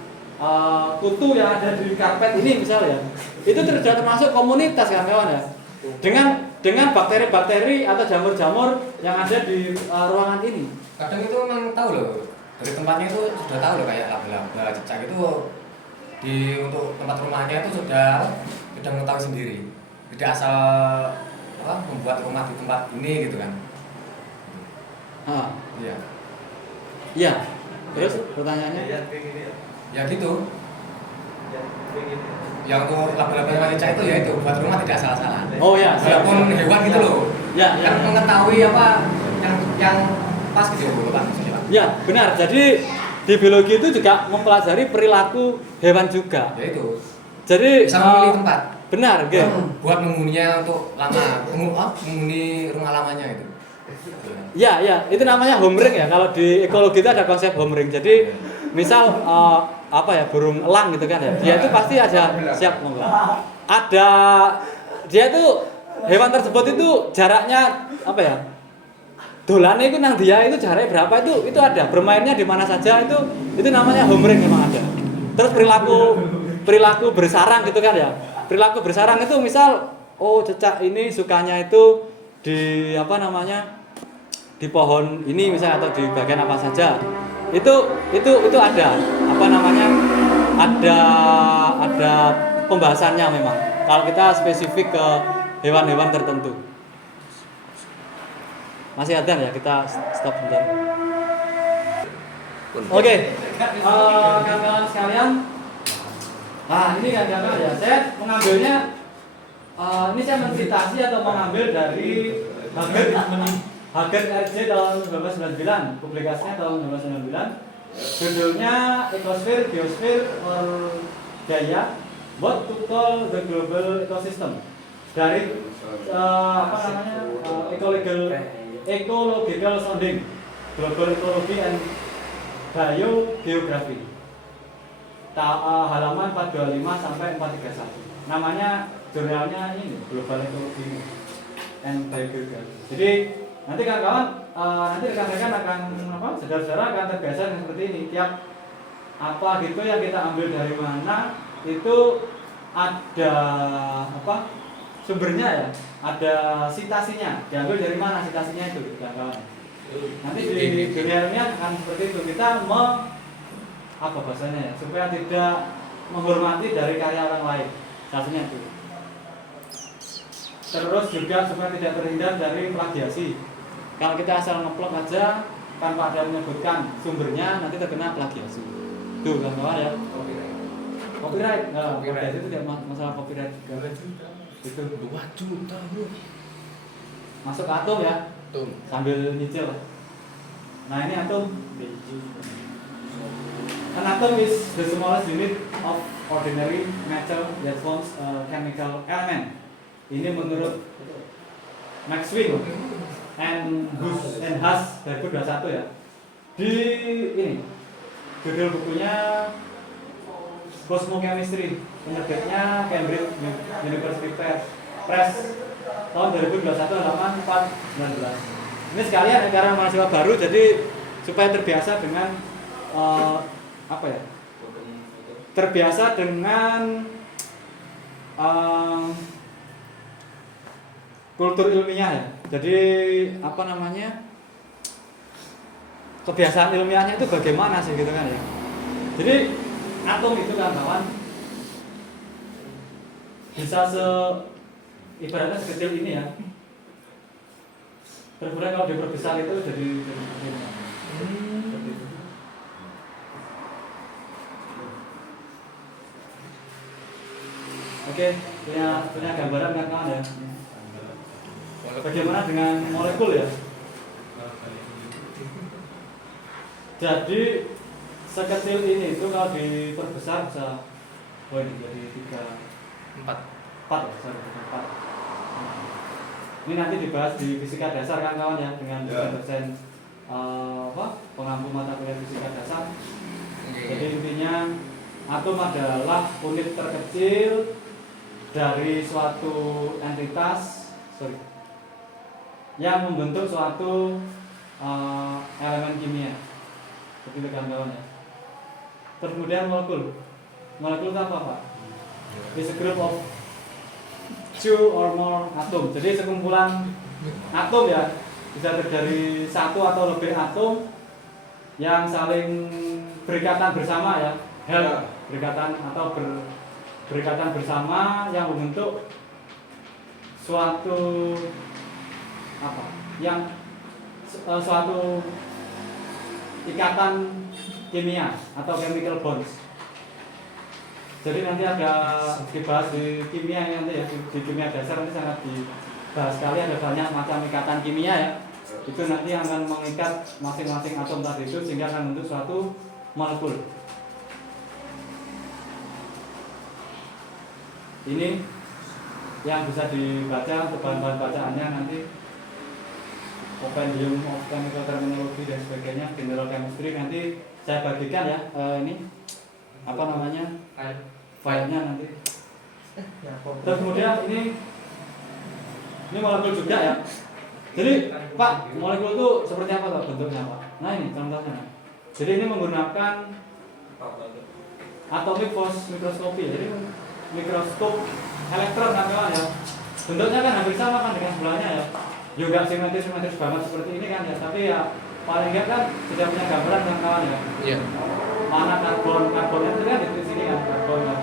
kutu yang ada di karpet ini misal ya. Itu termasuk komunitas kan kawan ya. Dengan bakteri-bakteri atau jamur-jamur yang ada di ruangan ini. Kadang itu memang tahu loh, dari tempatnya itu sudah tahu loh, kayak laba-laba, cecak itu untuk tempat rumahnya itu sudah mengetahui sendiri. Tidak asal membuat rumah di tempat ini gitu kan. Iya. Iya. Terus pertanyaannya? Ya gitu. Ya untuk laba-laba sama cecak itu ya itu buat rumah tidak salah-salah. Oh ya, walaupun hewan gitu loh. Ya, yang mengetahui apa yang pas gitu loh Pak. Ya, benar. Jadi di biologi itu juga mempelajari perilaku hewan juga. Ya itu. Jadi bisa memilih tempat. Benar, gitu. Buat menghuninya untuk menghuni rumah lamanya itu. Ya, itu namanya home ring ya. Kalau di ekologi itu ada konsep home ring. Jadi misal apa ya, burung elang gitu kan ya. Dia itu pasti ada ada dia itu hewan tersebut itu jaraknya apa ya? Dolannya itu nang dia itu jaraknya berapa itu ada. Bermainnya di mana saja itu namanya home ring memang ada. Terus perilaku bersarang gitu kan ya. Perilaku bersarang itu misal cecak ini sukanya itu di apa namanya? Di pohon ini misalnya atau di bagian apa saja. Itu ada apa namanya? Ada pembahasannya memang. Kalau kita spesifik ke hewan-hewan tertentu. Masih ada ya, kita stop bentar. Oke. Kawan-kawan sekalian, ini kawan-kawan ya. Saya mengambilnya ini saya mencitasi atau mengambil dari Hagen RJ tahun 1999, publikasinya tahun 1999. Judulnya Ecosphere, Biosphere, or Gaia, What to Call the Global Ecosystem. Dari ecological sounding. Global Ecology and Biogeography. Halaman 425 sampai 431. Namanya jurnalnya ini Global Ecology and Biogeography. Jadi nanti kawan-kawan, nanti rekan-rekan akan saudara-saudara akan terbiasa dengan seperti ini. Tiap apa gitu yang kita ambil dari mana itu ada sumbernya ya, ada citasinya, diambil dari mana citasinya itu kawan-kawan. Nanti di jurnalnya akan seperti itu, kita bahasanya ya, supaya tidak menghormati dari karya orang lain, citasinya itu. Terus juga supaya tidak terhindar dari plagiasi. Kalau kita asal ngeplok aja tanpa ada menyebutkan sumbernya, nanti terkena plagiasi. Tuh kawan-kawan ya. Copyright, plagiasi itu tidak masalah copyright. Itu 2 juta bro. masuk ke atom ya, Tuh. sambil nyicil. Nah ini atom. An atom is the smallest unit of ordinary matter that forms a chemical element. Ini menurut Maxwell and Haas 2021 ya. Di ini judul bukunya Cosmochemistry, penerbitnya Cambridge University Press tahun 2021 halaman 419. Ini sekalian karena mahasiswa baru, jadi supaya terbiasa dengan terbiasa dengan kultur ilmiah ya. Jadi kebiasaan ilmiahnya itu bagaimana sih gitu kan ya. Jadi atom itu kawan-kawan bisa ibaratnya sekecil ini ya. Kemudian kalau diperbesar itu jadi Oke, punya gambaran kan kawan ya. Bagaimana dengan molekul ya? Jadi sekecil ini itu kalau diperbesar bisa jadi 4 ya, Ini nanti dibahas di fisika dasar kan kawan ya, dengan dosen pengampu mata kuliah fisika dasar. Jadi intinya atom adalah unit terkecil dari suatu entitas yang membentuk suatu elemen kimia. Begitu kan kawan ya. Terus kemudian molekul itu apa Pak? It's a group of 2 or more atom. Jadi sekumpulan atom ya, bisa terdiri satu atau lebih atom yang saling berikatan bersama ya, berikatan atau berikatan bersama yang membentuk suatu suatu ikatan kimia atau chemical bonds. Jadi nanti ada dibahas di kimia nanti ya, di kimia dasar nanti sangat dibahas sekali, ada banyak macam ikatan kimia ya. Itu nanti akan mengikat masing-masing atom tadi itu sehingga akan membentuk suatu molekul. Ini yang bisa dibaca untuk bahan-bahan bacaannya nanti Compendium of Chemical Terminology dan sebagainya, General Chemistry nanti saya bagikan ya, ini filenya nanti. Terus kemudian ini molekul juga ya. Jadi Pak, molekul itu seperti apa Pak bentuknya Pak? Nah ini contohnya. Jadi ini menggunakan atomic force microscopy. Jadi mikroskop elektron kan kawan ya. Bentuknya kan hampir sama kan dengan sebelahnya ya. Juga simetris banget seperti ini kan ya. Tapi ya paling enggak kan sudah punya gambaran kan kawan ya. Iya. Mana karbonnya itu kan di sini kan karbon. Ya.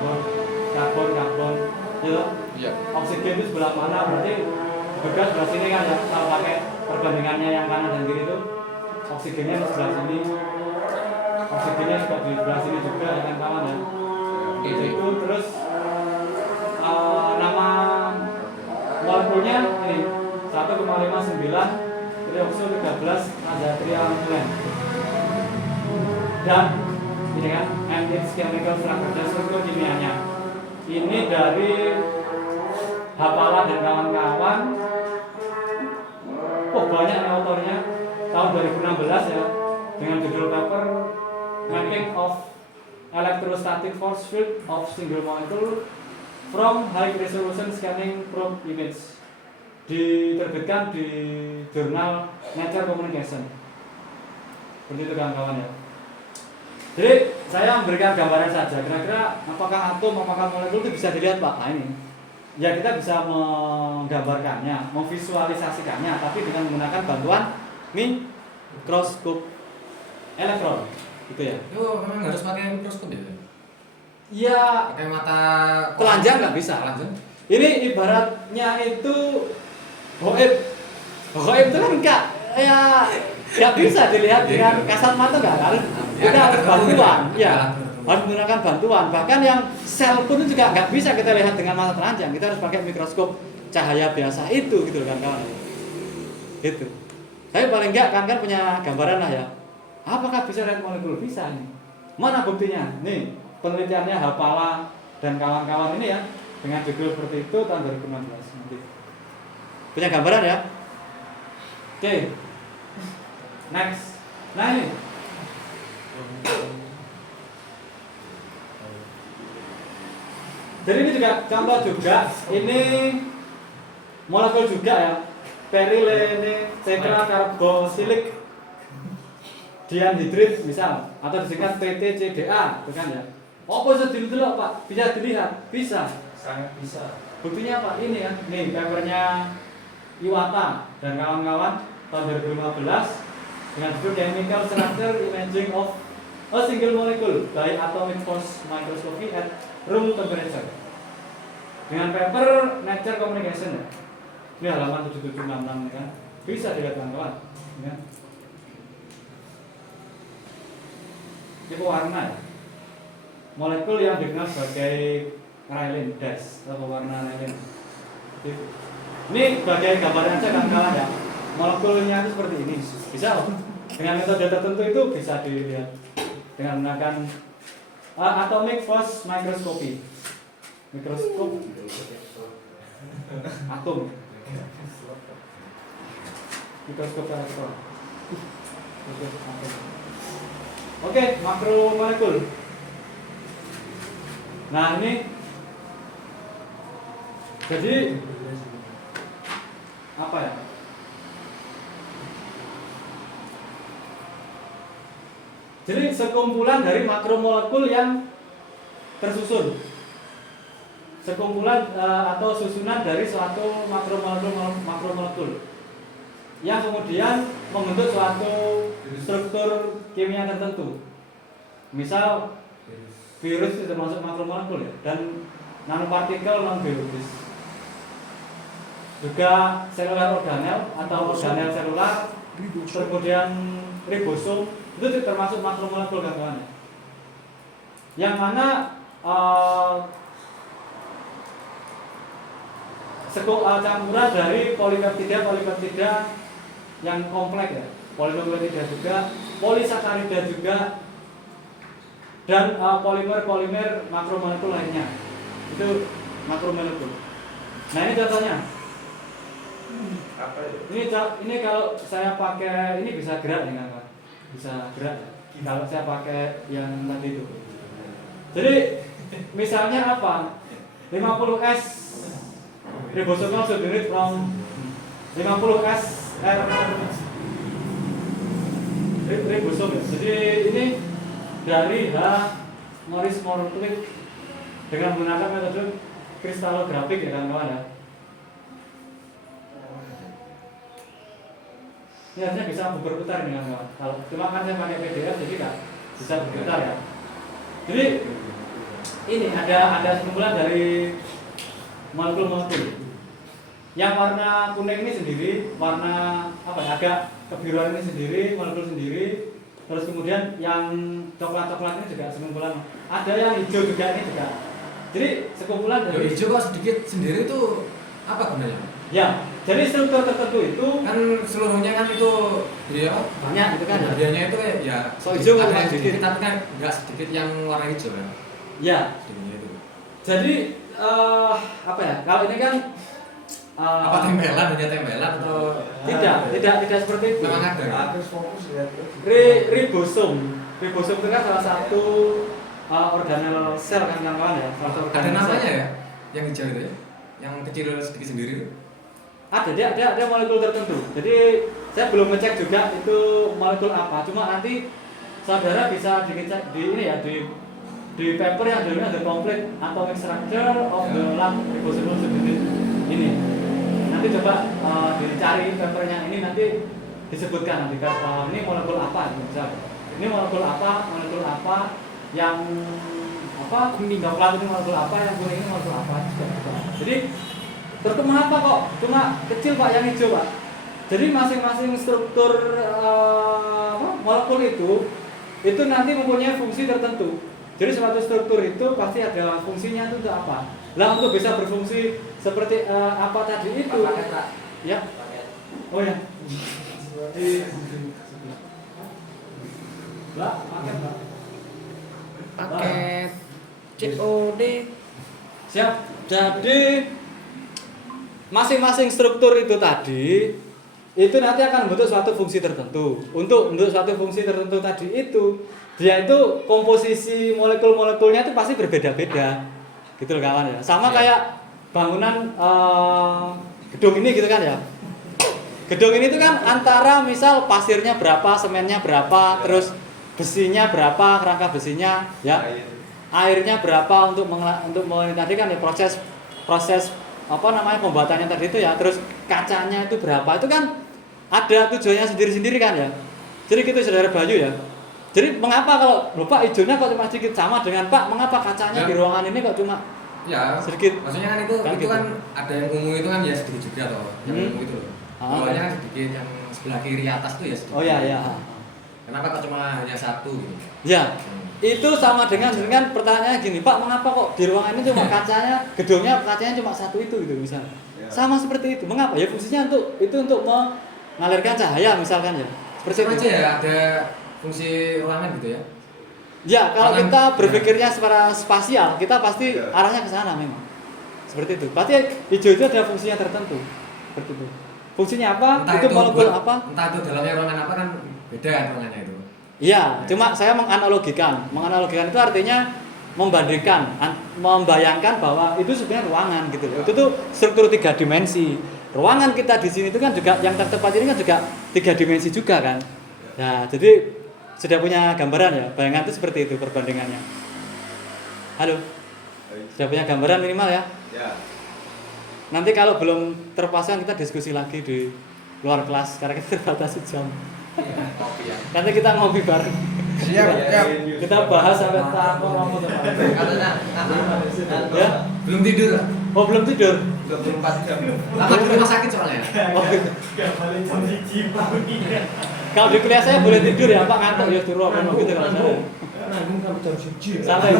Iya. Oksigen itu sebelah mana, berarti bekas sebelah sini kan ya. Kalau pakai perbandingannya yang kanan dan kiri itu oksigennya di sebelah sini. Oksigennya juga di sebelah sini juga ya kan kawan ya. Itu terus nama molekulnya ini 1,59 trioksil 13 azatriamulen. Dan ini kan its chemical structure, struktur kimianya. Ini dari Hapala dan kawan-kawan. Banyak autornya. tahun 2016 ya, dengan judul paper Mapping of Electrostatic Force Field of Single Molecule from High Resolution Scanning Probe Image, diterbitkan di jurnal Nature Communication. Seperti itu kawan-kawan ya. Jadi saya memberikan gambaran saja, kira-kira apakah atom, apakah molekul itu bisa dilihat Pak. Nah ini ya, kita bisa menggambarkannya, memvisualisasikannya, tapi dengan menggunakan bantuan mikroskop elektron, gitu ya. Itu memang harus pakai mikroskop ya? Iya. Pakai mata Telanjang nggak bisa. Telanjang? Ini ibaratnya itu goib. Goib itu kan nggak bisa dilihat dengan kasat mata, nggak harus. Kita harus bantuan, ya. Harus menggunakan bantuan. Bahkan yang sel pun itu juga nggak bisa kita lihat dengan mata telanjang. Kita harus pakai mikroskop cahaya biasa itu, gitu kan kawan. Gitu. Tapi paling nggak kan punya gambaran lah ya. Apakah bisa lihat molekul? Bisa nih. Mana buktinya? Nih, penelitiannya Hapala dan kawan-kawan ini ya, dengan judul seperti itu tahun 2016 nanti. Punya gambaran ya? Oke. Next. Nah ini. Jadi ini juga contoh juga, ini molekul juga ya, perilene tetrakarboksilik dianhidrid misal, atau disingkat PTCDA, itu kan ya. Oh, bisa dilihat Pak, bisa dilihat, bisa. Sangat bisa. Buktinya apa? Ini ya, nih papernya Iwata dan kawan-kawan tahun 2015 dengan judul Chemical Structure Imaging of a Single Molecule by Atomic Force Microscopy at Room Temperature, dengan paper Nature Communication ya. Ini halaman 7766 kan, bisa dilihat kawan-kawan ya. Ini pewarna ya, molekul yang dikenal sebagai Rayleigh dash atau pewarna Rayleigh. Ini bagai gambaran aja kawan-kawan ya, molekulnya itu seperti ini. Bisa loh, dengan metode tertentu itu bisa dilihat dengan menggunakan atomic force microscopy, mikroskop atom, mikroskop elektron. Oke, makromolekul. Nah ini jadi apa ya? Jadi sekumpulan dari makromolekul yang tersusun, sekumpulan atau susunan dari suatu makromolekul yang kemudian membentuk suatu struktur kimia tertentu. Misal virus itu termasuk makromolekul ya, dan nanopartikel non biologis. Juga selular organel atau organel selular, kemudian ribosom itu termasuk makromolekul kawan-kawan. Yang mana campuran dari polipeptida yang kompleks ya, polipeptida juga, polisakarida juga, dan polimer makromolekul lainnya. Itu makromolekul. Nah ini contohnya. Apa itu? Ini kalau saya pakai ini bisa gerak nih kawan, bisa gerak. Kalau saya pakai yang tadi itu. Jadi misalnya apa? 50S ribosomal should be read from 50S ribosom ya. Jadi ini dari H. Morris Mortwick dengan menggunakan metode kristalografik ya kawan-kawan ya. Ini harusnya bisa berputar dengan kawan. Kalau cuma kan saya pakai PDF jadi nggak bisa berputar ya. Jadi ini ada sekumpulan dari molekul-molekul. Yang warna kuning ini sendiri, warna apa ya, agak kebiruan ini sendiri, molekul sendiri. Terus kemudian yang coklat-coklat ini juga sekumpulan. Ada yang hijau juga, ini juga. Jadi sekumpulan dari hijau kok sedikit sendiri itu apa gunanya? Ya, jadi struktur tertentu itu kan seluruhnya kan itu ya banyak gitu kan. Hadiahnya itu ya so hijau ada kan sedikit, tapi kan nggak sedikit yang warna hijau ya. Ya. Sedikitnya itu. Jadi apa ya? Kalau ini kan Apa tempelan, hanya tempelan atau tidak seperti itu. memang ada? Harus fokus lihat terus. Ribosom itu kan salah satu organel sel kan kawan-kawan ya, salah satu Ada organel namanya sel. ya? Yang hijau itu ya? Yang kecil sedikit sendiri itu? Ada molekul tertentu. Jadi saya belum ngecek juga itu molekul apa. Cuma nanti saudara bisa dicek di ini ya, di paper yang judulnya The Complete Atomic Structure of the Lab Ribosomal Subunit ini. Nanti coba dicari papernya ini, nanti disebutkan nanti kan ini molekul apa misal. Ini molekul apa yang apa coklat ini molekul apa, yang kuning ini molekul apa juga. Jadi tertutup mengapa kok cuma kecil Pak yang hijau Pak? Jadi masing-masing struktur molekul itu nanti mempunyai fungsi tertentu. Jadi suatu struktur itu pasti ada fungsinya itu untuk apa? Lah untuk bisa berfungsi seperti apa tadi itu? Ya. Oh ya. Mbak, paket Mbak. Paket COD. Siap. Jadi masing-masing struktur itu tadi itu nanti akan membentuk suatu fungsi tertentu. Untuk membentuk suatu fungsi tertentu tadi itu dia itu komposisi molekul-molekulnya itu pasti berbeda-beda. Gitu loh kawan ya. Sama kayak bangunan gedung ini gitu kan ya. Gedung ini itu kan antara misal pasirnya berapa, semennya berapa, terus besinya berapa, kerangka besinya ya. Airnya berapa untuk tadi kan ya proses apa namanya pembuatannya tadi itu ya, terus kacanya itu berapa, itu kan ada tujuannya sendiri-sendiri kan ya. Jadi gitu Saudara Bayu ya. Jadi mengapa kalau Pak hijaunya kok cuma sedikit sama dengan Pak, mengapa kacanya di ruangan ini kok cuma ya sedikit? Maksudnya kan itu gitu. kan ada yang ungu itu kan ya sedikit juga toh, yang ungu itu loh. Bawahnya kan sedikit, yang sebelah kiri atas tuh ya sedikit. Oh ya. Kenapa kok cuma hanya satu gitu? Ya. Itu sama dengan pertanyaannya gini, Pak, mengapa kok di ruangan ini cuma gedungnya kacanya cuma satu itu gitu misalnya. Sama seperti itu. Mengapa? Ya fungsinya untuk mengalirkan cahaya misalkan ya. Seperti itu itu. aja ya, ada fungsi ruangan gitu ya. Ya, kalau Ruangan, kita berpikirnya secara spasial, kita pasti arahnya ke sana memang. Seperti itu. Berarti hijau itu ada fungsinya tertentu. Seperti itu. Fungsinya apa? Entah itu molekul apa? Entah itu dalamnya ruangan apa kan beda kan ruangannya itu. Iya, cuma saya menganalogikan. Menganalogikan itu artinya membandingkan, membayangkan bahwa itu sebenarnya ruangan gitu loh. Itu tuh struktur 3 dimensi. Ruangan kita di sini itu kan juga yang tertempat ini kan juga 3 dimensi juga kan. Nah, jadi sudah punya gambaran ya, bayangan itu seperti itu perbandingannya. Halo. Sudah punya gambaran minimal ya? Ya. Nanti kalau belum terpasang kita diskusi lagi di luar kelas karena kita terbatasi jam. Kopi ya. Nanti kita ngopi bareng. Siap. Kita bahas sampai tamu Katanya ya. belum tidur. Oh, belum tidur. 24 jam. Lama di rumah sakit soalnya. Oh, gitu. Kalau di kuliah saya boleh tidur ya, Pak, ngantuk ya suruh apa gitu kalau saya.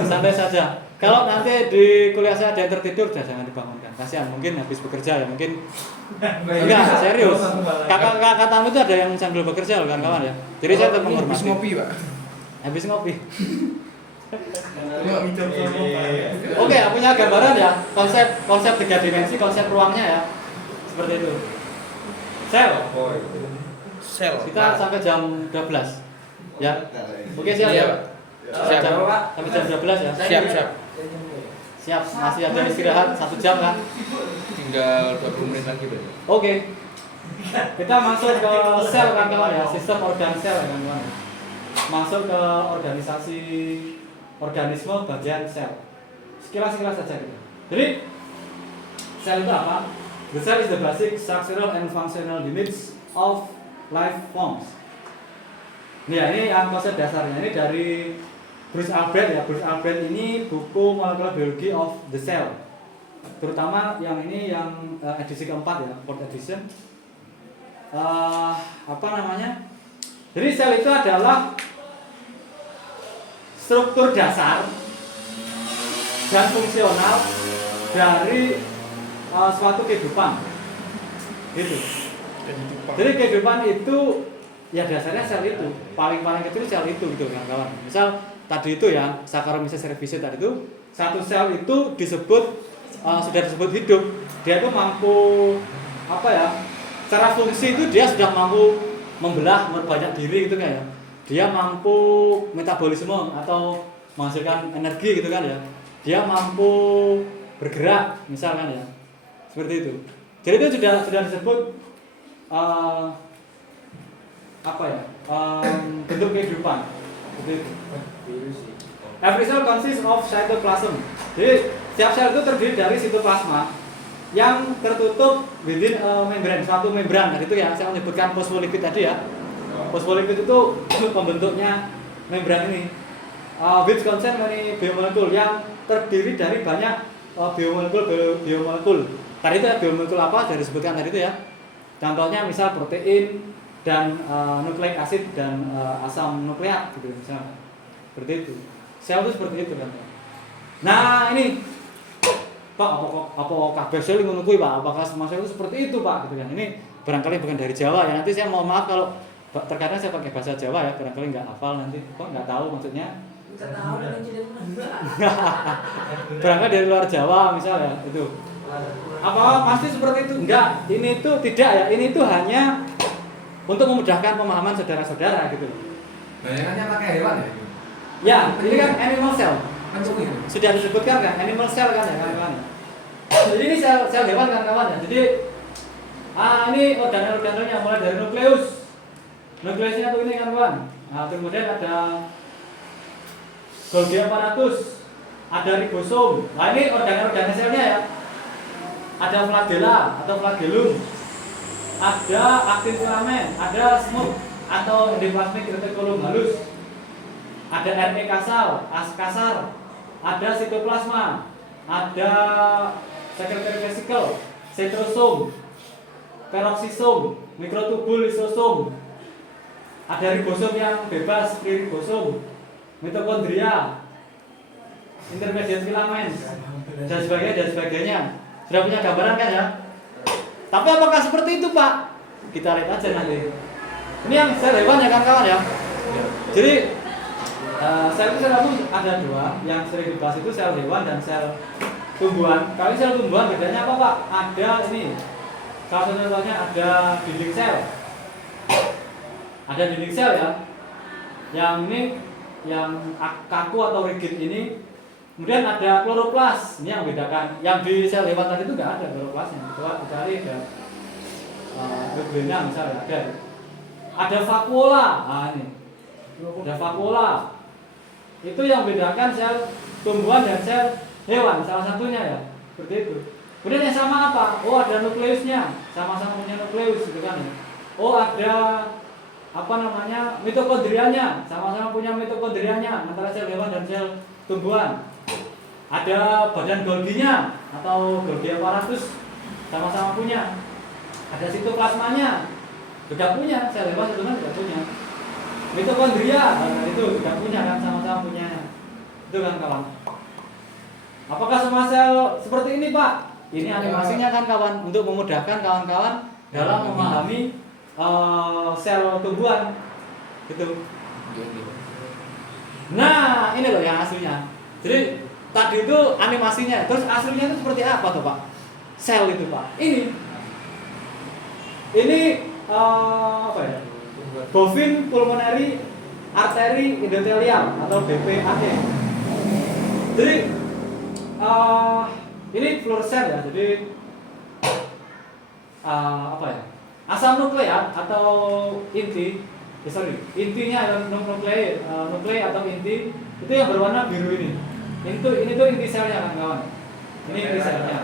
Santai saja. Kalau nanti di kuliah saya ada yang tertidur, jangan dibangunkan. Kasihan, mungkin habis bekerja ya, mungkin. Enggak, serius. Kakak tamu itu ada yang sambil bekerja loh kawan-kawan ya. Jadi saya tetap menghormati. Habis ngopi, Pak. Habis ngopi. Oke, punya gambaran ya, konsep 3 dimensi, konsep ruangnya ya. Seperti itu. Sel. Sel. Kita sampai jam 12. Ya. Oke, siap ya. Siap. Sampai jam 12 ya. Siap. Siap, masih ada istirahat 1 jam kan? Tinggal 20 menit lagi, Bro. Oke. Kita masuk ke sel kan kawan ya, sistem organ sel ya kawan. Masuk ke organisme bagian sel. Sekilas saja gitu. Jadi sel itu apa? The cell is the basic structural and functional units of life forms. Nah, ini yang konsep dasarnya ini dari Bruce Albert ya. Bruce Albert ini buku Molecular Biology of the Cell. Terutama yang ini yang edisi keempat ya, 4th edition. Apa namanya? Jadi sel itu adalah struktur dasar dan fungsional dari suatu kehidupan. Gitu. Jadi kehidupan itu ya dasarnya sel itu, paling kecil sel itu gitu kawan-kawan. Misal tadi itu ya, Saccharomyces cerevisiae tadi itu, satu sel itu sudah disebut hidup. dia tuh mampu apa ya? Secara fungsi itu dia sudah mampu membelah, memperbanyak diri gitu kan ya. Dia mampu metabolisme atau menghasilkan energi gitu kan ya. Dia mampu bergerak misalkan ya. Seperti itu. Jadi itu sudah disebut apa ya? Bentuk kehidupan. Seperti itu. Every cell consists of cytoplasm. Jadi setiap sel itu terdiri dari sitoplasma yang tertutup within membran, suatu membran. Nah, itu ya saya menyebutkan fosfolipid tadi ya. Fosfolipid itu pembentuknya membran ini. Which contain many biomolekul yang terdiri dari banyak biomolekul. Tadi itu ya biomolekul apa? Sudah disebutkan tadi itu ya. Contohnya misal protein dan nukleik asid dan asam nukleat gitu misalnya. Seperti itu. Sel itu seperti itu kan. Nah, ini Pak, apa kabeh sel ngono kuwi, Pak? Apakah semua sel itu seperti itu, Pak? Gitu kan. Ini barangkali bukan dari Jawa ya. Nanti saya mohon maaf kalau terkadang saya pakai bahasa Jawa ya, barangkali nggak hafal nanti. Kok nggak tahu maksudnya? Nggak tahu dan tidak Barangkali dari luar Jawa misalnya itu. Apa pasti seperti itu? Enggak, ini itu tidak ya. Ini itu hanya untuk memudahkan pemahaman saudara-saudara gitu. Bayangannya pakai hewan ya? Ya, ini kan animal cell. Kan itu. Sudah disebutkan kan animal cell kan ya kawan-kawan. Jadi ini sel hewan kan kawan ya. Jadi ini organel-organelnya mulai dari nukleus. Nukleusnya tuh ini kan kawan. Nah, kemudian ada Golgi apparatus, ada ribosom. Nah, ini organel-organel selnya ya. Ada flagella atau flagellum. Ada aktin filamen, ada smoke atau endoplasmic reticulum halus. Ada RNA kasar, ada sitoplasma, ada secretory vesicle, centrosom, peroxisom, mikrotubul lisosom. Ada ribosom yang bebas, free ribosom, mitokondria, intermediate filamen, dan sebagainya. Sudah punya gambaran kan ya? Tapi apakah seperti itu, Pak? Kita lihat aja nanti. Ini yang sel hewan ya kan kawan ya? Jadi sel itu ada dua, yang sering dibahas itu sel hewan dan sel tumbuhan. Kalau sel tumbuhan bedanya apa, Pak? Ada ini. Salah satu contohnya ada dinding sel. Ada dinding sel ya. Yang ini yang kaku atau rigid ini. Kemudian ada kloroplas. Ini yang membedakan. Yang di sel hewan tadi itu enggak ada kloroplasnya. Kecuali ada membrana misalnya ada. Ada vakuola. Nah, ini. Ada vakuola. Itu yang membedakan sel tumbuhan dan sel hewan, salah satunya ya. Seperti itu. Kemudian yang sama apa? Oh, ada nukleusnya, sama-sama punya nukleus gitu kan ya. Oh, ada apa namanya? Mitokondrianya, sama-sama punya mitokondrianya antara sel hewan dan sel tumbuhan. Ada badan Golginya atau Golgi apparatus, sama-sama punya. Ada sitoplasmanya, juga punya, sel hewan tumbuhan juga punya. Mitokondria, itu tidak punya kan, sama-sama punya. Itu kan kawan. Apakah semua sel seperti ini, Pak? Ini animasinya kan kawan, untuk memudahkan kawan-kawan dalam memahami sel tumbuhan. Gitu. Nah, ini loh yang aslinya. Jadi tadi itu animasinya, terus aslinya itu seperti apa tuh, Pak? Sel itu, Pak. Ini apa ya? Bovine pulmonary artery endothelial atau BPAE. Jadi ini fluorescent ya. Jadi apa ya? Asam nukleat atau inti, intinya nuklei atau inti itu yang berwarna biru ini. Ini tuh inti selnya kan kawan. Ini inti selnya,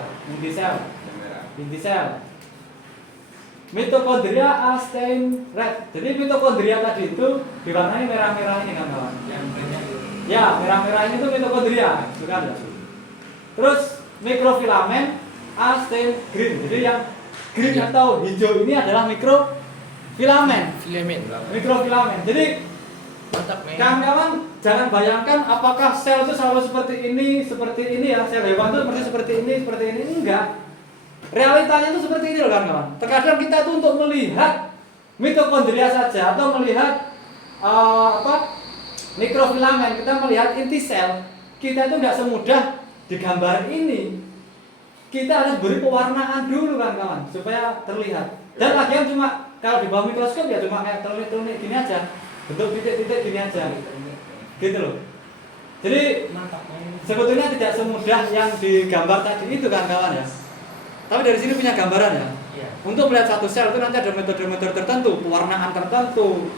inti sel. Mitokondria are stained red. Jadi mitokondria tadi itu diwarnai merah-merah ini kan kawan. Ya, merah-merah ini tuh mitokondria, bukan ya? Terus mikrofilamen are stained green. Jadi yang green atau hijau ini adalah mikrofilamen. Mikrofilamen. Jadi kawan-kawan jangan bayangkan apakah sel itu selalu seperti ini ya. Sel hewan itu seperti ini, enggak. Realitanya itu seperti ini loh kawan-kawan. Terkadang kita itu untuk melihat mitokondria saja atau melihat mikrofilamen, kita melihat inti sel, kita itu nggak semudah digambar ini. kita harus beri pewarnaan dulu kan kawan supaya terlihat. Dan lagian cuma kalau di bawah mikroskop ya cuma kayak telik-telik gini aja, bentuk titik-titik gini aja, gitu loh. Jadi sebetulnya tidak semudah yang digambar tadi itu kan kawan ya. Tapi dari sini punya gambaran ya. Untuk melihat satu sel itu nanti ada metode-metode tertentu, pewarnaan tertentu,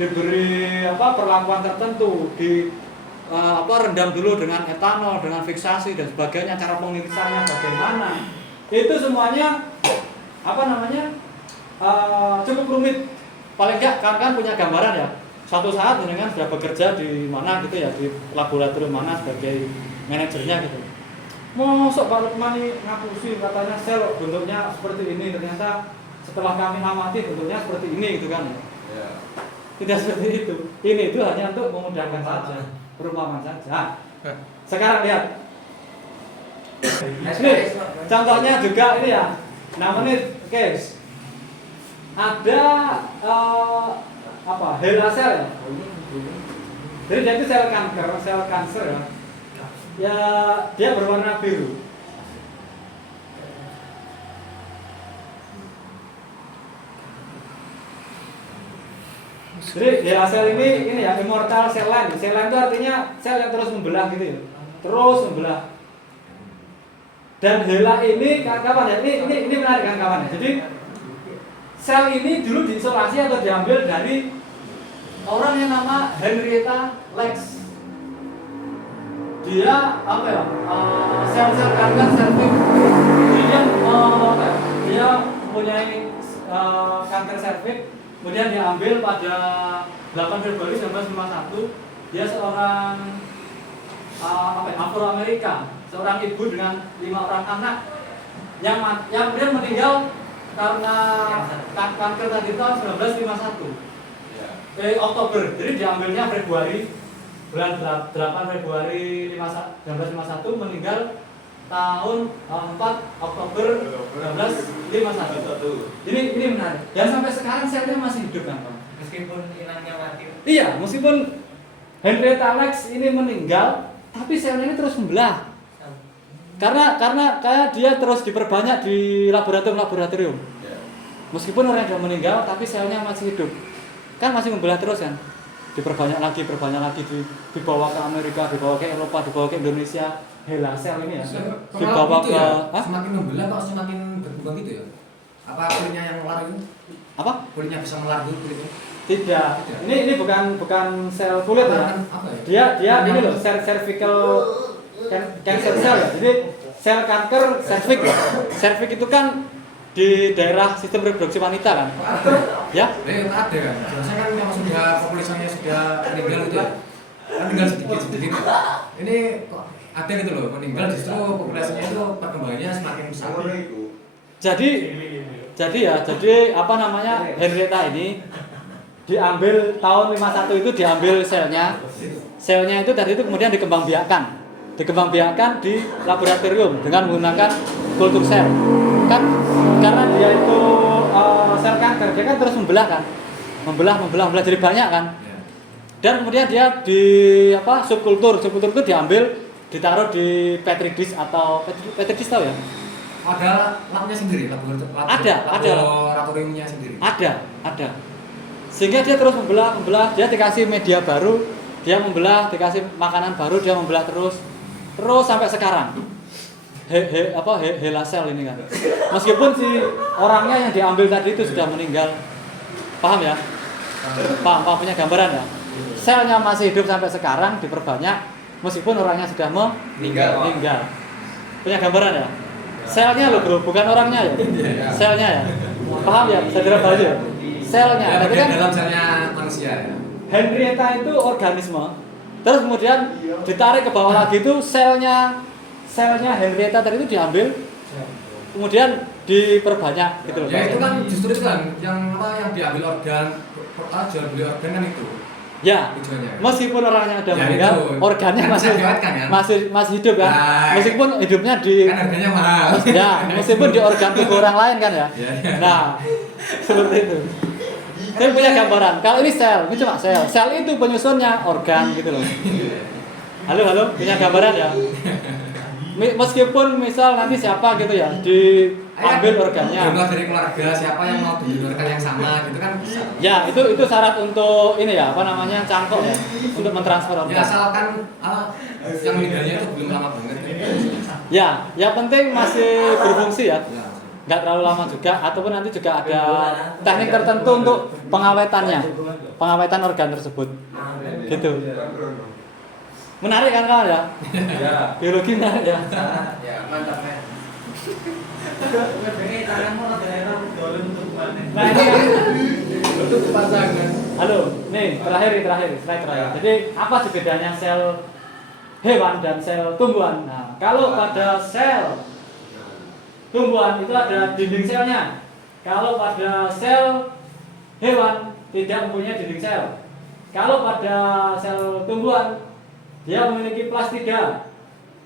diberi perlakuan tertentu, rendam dulu dengan etanol, dengan fiksasi dan sebagainya, cara pengirisannya bagaimana. Itu semuanya cukup rumit. Paling enggak kan punya gambaran ya. Suatu saat dengan sudah bekerja di mana gitu ya, di laboratorium mana sebagai manajernya gitu. Mosok Pak Lukman ngapusi katanya sel bentuknya seperti ini, ternyata setelah kami amati bentuknya seperti ini gitu kan ya. Tidak seperti itu. Ini itu hanya untuk memudahkan saja, perumpamaan saja. Sekarang lihat. Ini contohnya juga ini ya. 6 menit. Oke. Ada HeLa sel ya. Jadi dia itu sel kanker ya. Ya, dia berwarna biru. Jadi HeLa sel ini ya immortal cell line. Cell line itu artinya sel yang terus membelah gitu ya. Terus membelah. Dan HeLa ini kawan ya, ini menarik kan kawan ya. Jadi sel ini dulu diisolasi atau diambil dari orang yang nama Henrietta Lacks. Dia sel-sel kanker cervix. Dia mempunyai kanker cervix. Kemudian diambil pada 8 Februari 1951. Dia seorang Afro-Amerika, seorang ibu dengan 5 orang anak yang kemudian meninggal karena kanker tadi tahun 1951. Oktober, jadi diambilnya Februari, bulan 8 Februari 1951, meninggal tahun 4 Oktober 1951. Ini menarik. Dan sampai sekarang selnya masih hidup kan, Pak? Meskipun inangnya mati. Iya, meskipun Henrietta Lacks ini meninggal, tapi selnya ini terus membelah. Karena kayak dia terus diperbanyak di laboratorium. Meskipun orang sudah meninggal, tapi selnya masih hidup. Kan masih membelah terus kan? Diperbanyak lagi, dibawa ke Amerika, dibawa ke Eropa, dibawa ke Indonesia. HeLa sel ini ya. Dibawa gitu ke semakin membelah kok semakin berkembang gitu ya? Apa kulitnya yang melar itu? Apa? Kulitnya bisa melar gitu kulitnya? Tidak. Ini bukan sel kulit ya. Apa ya? Dia ini loh, cervical cancer cell ya. Jadi sel kanker cervix. Cervix itu kan di daerah sistem reproduksi wanita kan? Ya? Ada kan. Biasanya kan yang sudah populasinya sudah meninggal itu ya. Kan tinggal sedikit. Ini kok ada gitu loh, meninggal justru populasinya itu perkembangannya semakin besar. Jadi Henrietta ini diambil tahun 51 itu diambil selnya. Selnya itu tadi itu kemudian dikembangbiakkan di laboratorium dengan menggunakan kultur sel. Kan karena dia itu sel kanker, dia kan terus membelah jadi banyak kan. Dan kemudian dia di subkultur itu diambil, ditaruh di petri dish atau petri dish tahu ya? Ada labnya sendiri, laboratoriumnya sendiri. Ada. Sehingga dia terus membelah, dia dikasih media baru, dia membelah, dikasih makanan baru, dia membelah terus sampai sekarang. HeLa sel ini kan. Meskipun si orangnya yang diambil tadi itu sudah meninggal. Paham ya? Paham punya gambaran ya? Selnya masih hidup sampai sekarang, diperbanyak meskipun orangnya sudah meninggal. Punya gambaran ya? Selnya loh bro, bukan orangnya ya. Selnya ya. Paham ya? Saudara baju ya? Selnya. Ya, Berarti kan dalam selnya manusia ya. Henrietta itu organisme. Terus kemudian ditarik ke bawah lagi itu selnya Henrietta tadi itu diambil. Kemudian diperbanyak gitu loh. Ya itu kan justru itu kan yang diambil organ, jual beli organ kan itu. Ya, tujuannya. Meskipun orangnya udah Ya, meninggal, itu. organnya Kan masih dilewatkan, kan? masih hidup kan. Nah, Meskipun hidupnya di Kan harganya mahal. ya, meskipun di organ tubuh orang lain kan ya. Ya. Nah, seperti itu. Saya punya gambaran. Kalau ini sel, ini cuma sel. Sel itu penyusunnya organ gitu loh. Halo, punya gambaran ya? Meskipun misal nanti siapa gitu ya diambil organnya. Donor dari keluarga siapa yang mau didonorkan yang sama gitu kan bisa. Ya, itu syarat untuk ini ya, apa namanya? Cangkok ya, untuk mentransfer organ. Ya asalkan yang meninggalnya itu belum lama banget. Ya, yang penting masih berfungsi ya. Ya. Nggak terlalu lama juga, ataupun nanti juga ada teknik tertentu untuk pengawetannya, pengawetan organ tersebut. Gitu. Menarik kan kawan ya? Ya. Biologi menarik ya. Ya mantap men. Nah ini kan, Untuk pasangan. halo, nih terakhir, slide terakhir. Jadi apa sih bedanya sel hewan dan sel tumbuhan? Nah, kalau pada sel tumbuhan itu ada dinding selnya. Kalau pada sel hewan tidak mempunyai dinding sel. Kalau pada sel tumbuhan dia memiliki plastida.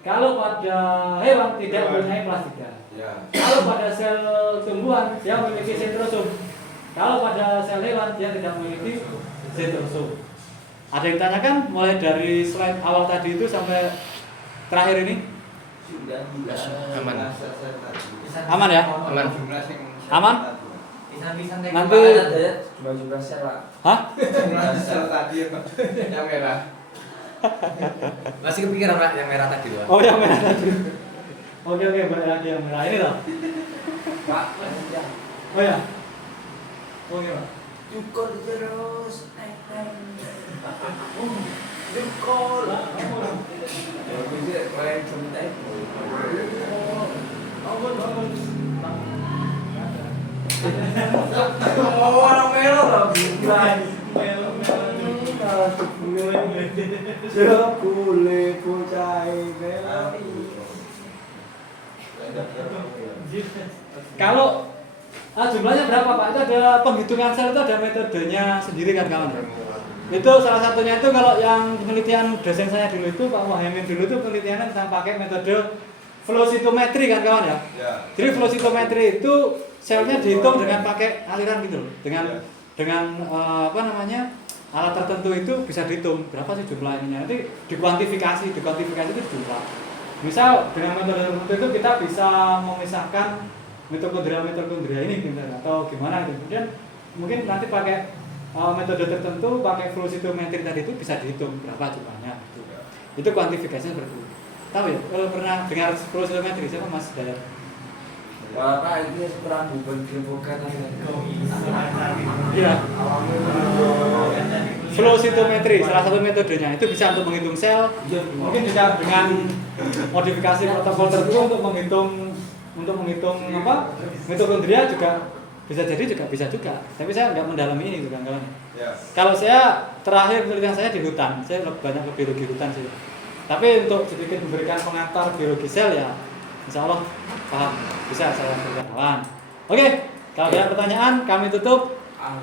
Kalau pada hewan tidak mempunyai plastida. Ya. Kalau pada sel tumbuhan dia memiliki sentrosum. Kalau pada sel hewan dia tidak memiliki sentrosum. Ada yang ditanyakan mulai dari slide awal tadi itu sampai terakhir ini? Aman. Aman ya? Aman. Aman? Nanti Jumlah sel lah. hah? Jumlah sel tadi yang merah. Masih kepikiran Pak yang merah tadi loh. Oh yang merah tadi. Oke, balik lagi yang merah ini loh. Pak, Oh ya. Oh iya. cukur terus. Jengkol. Kalau bisa kalian sebentar. Bangun. Oh, orang merah lah. Sekule pucai merah. Kalau jumlahnya berapa Pak? Itu ada penghitungan sel, itu ada metodenya sendiri kan kawan? Itu salah satunya itu kalau yang penelitian dosen saya dulu itu Pak Wahymin dulu itu penelitiannya tentang pakai metode flow cytometry kan kawan ya? Ya. Jadi flow cytometry itu selnya dihitung dengan pakai aliran gitu loh. Dengan apa namanya? Alat tertentu itu bisa dihitung berapa sih jumlah ininya. Nanti dikuantifikasi itu jumlah. Misal dengan metode tertentu itu kita bisa memisahkan mitokondria ini gitu, atau gimana gitu. Kemudian mungkin nanti pakai metode tertentu, pakai flow cytometry tadi itu bisa dihitung berapa jumlahnya gitu. Itu kuantifikasinya seperti itu. Tahu ya? Kalau pernah dengar flow cytometry siapa Mas Dayat? Wah, Pak, ini kurang bukan Iya. Flow cytometry salah satu metodenya itu bisa untuk menghitung sel, mungkin juga dengan modifikasi protokol tertentu untuk menghitung apa mitokondria juga bisa juga. Tapi saya nggak mendalami ini juga kawan. Ya. Kalau saya terakhir penelitian saya di hutan, saya lebih banyak ke biologi hutan sih. Tapi untuk sedikit memberikan pengantar biologi sel ya, insya Allah paham, bisa saya berikan kawan. Oke, kalau ada pertanyaan kami tutup.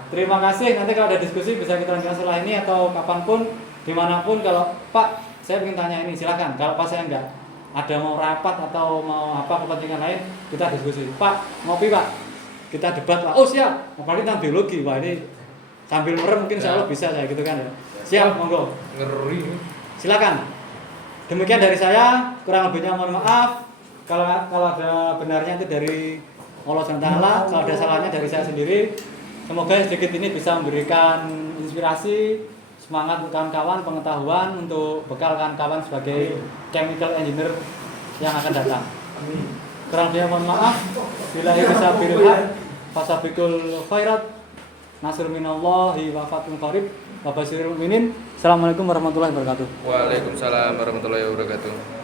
Terima kasih. Nanti kalau ada diskusi bisa kita lanjutkan setelah ini atau kapanpun, dimanapun. Kalau Pak, saya ingin tanya ini, silakan. Kalau Pak saya enggak ada mau rapat atau mau apa kepentingan lain, kita diskusi. Pak, ngopi Pak, kita debat Pak. Oh siap. Apalagi tentang biologi, Pak ini sambil merem mungkin insya Allah bisa saya gitu kan ya. Siap, monggo. Ngeri. Silakan. Demikian dari saya. Kurang lebihnya mohon maaf. Kalau ada benarnya itu dari Allah SWT. Kalau ada salahnya dari saya sendiri. Semoga sedikit ini bisa memberikan inspirasi, semangat untuk kawan-kawan, pengetahuan untuk bekal kawan-kawan sebagai chemical engineer yang akan datang. Kurang lebihnya mohon maaf. Billahi taufiq fasabikul khairat. Nasrul minallahi wa fathun qarib. Wa basyiril mu'minin. Assalamualaikum warahmatullahi wabarakatuh. Waalaikumsalam warahmatullahi wabarakatuh.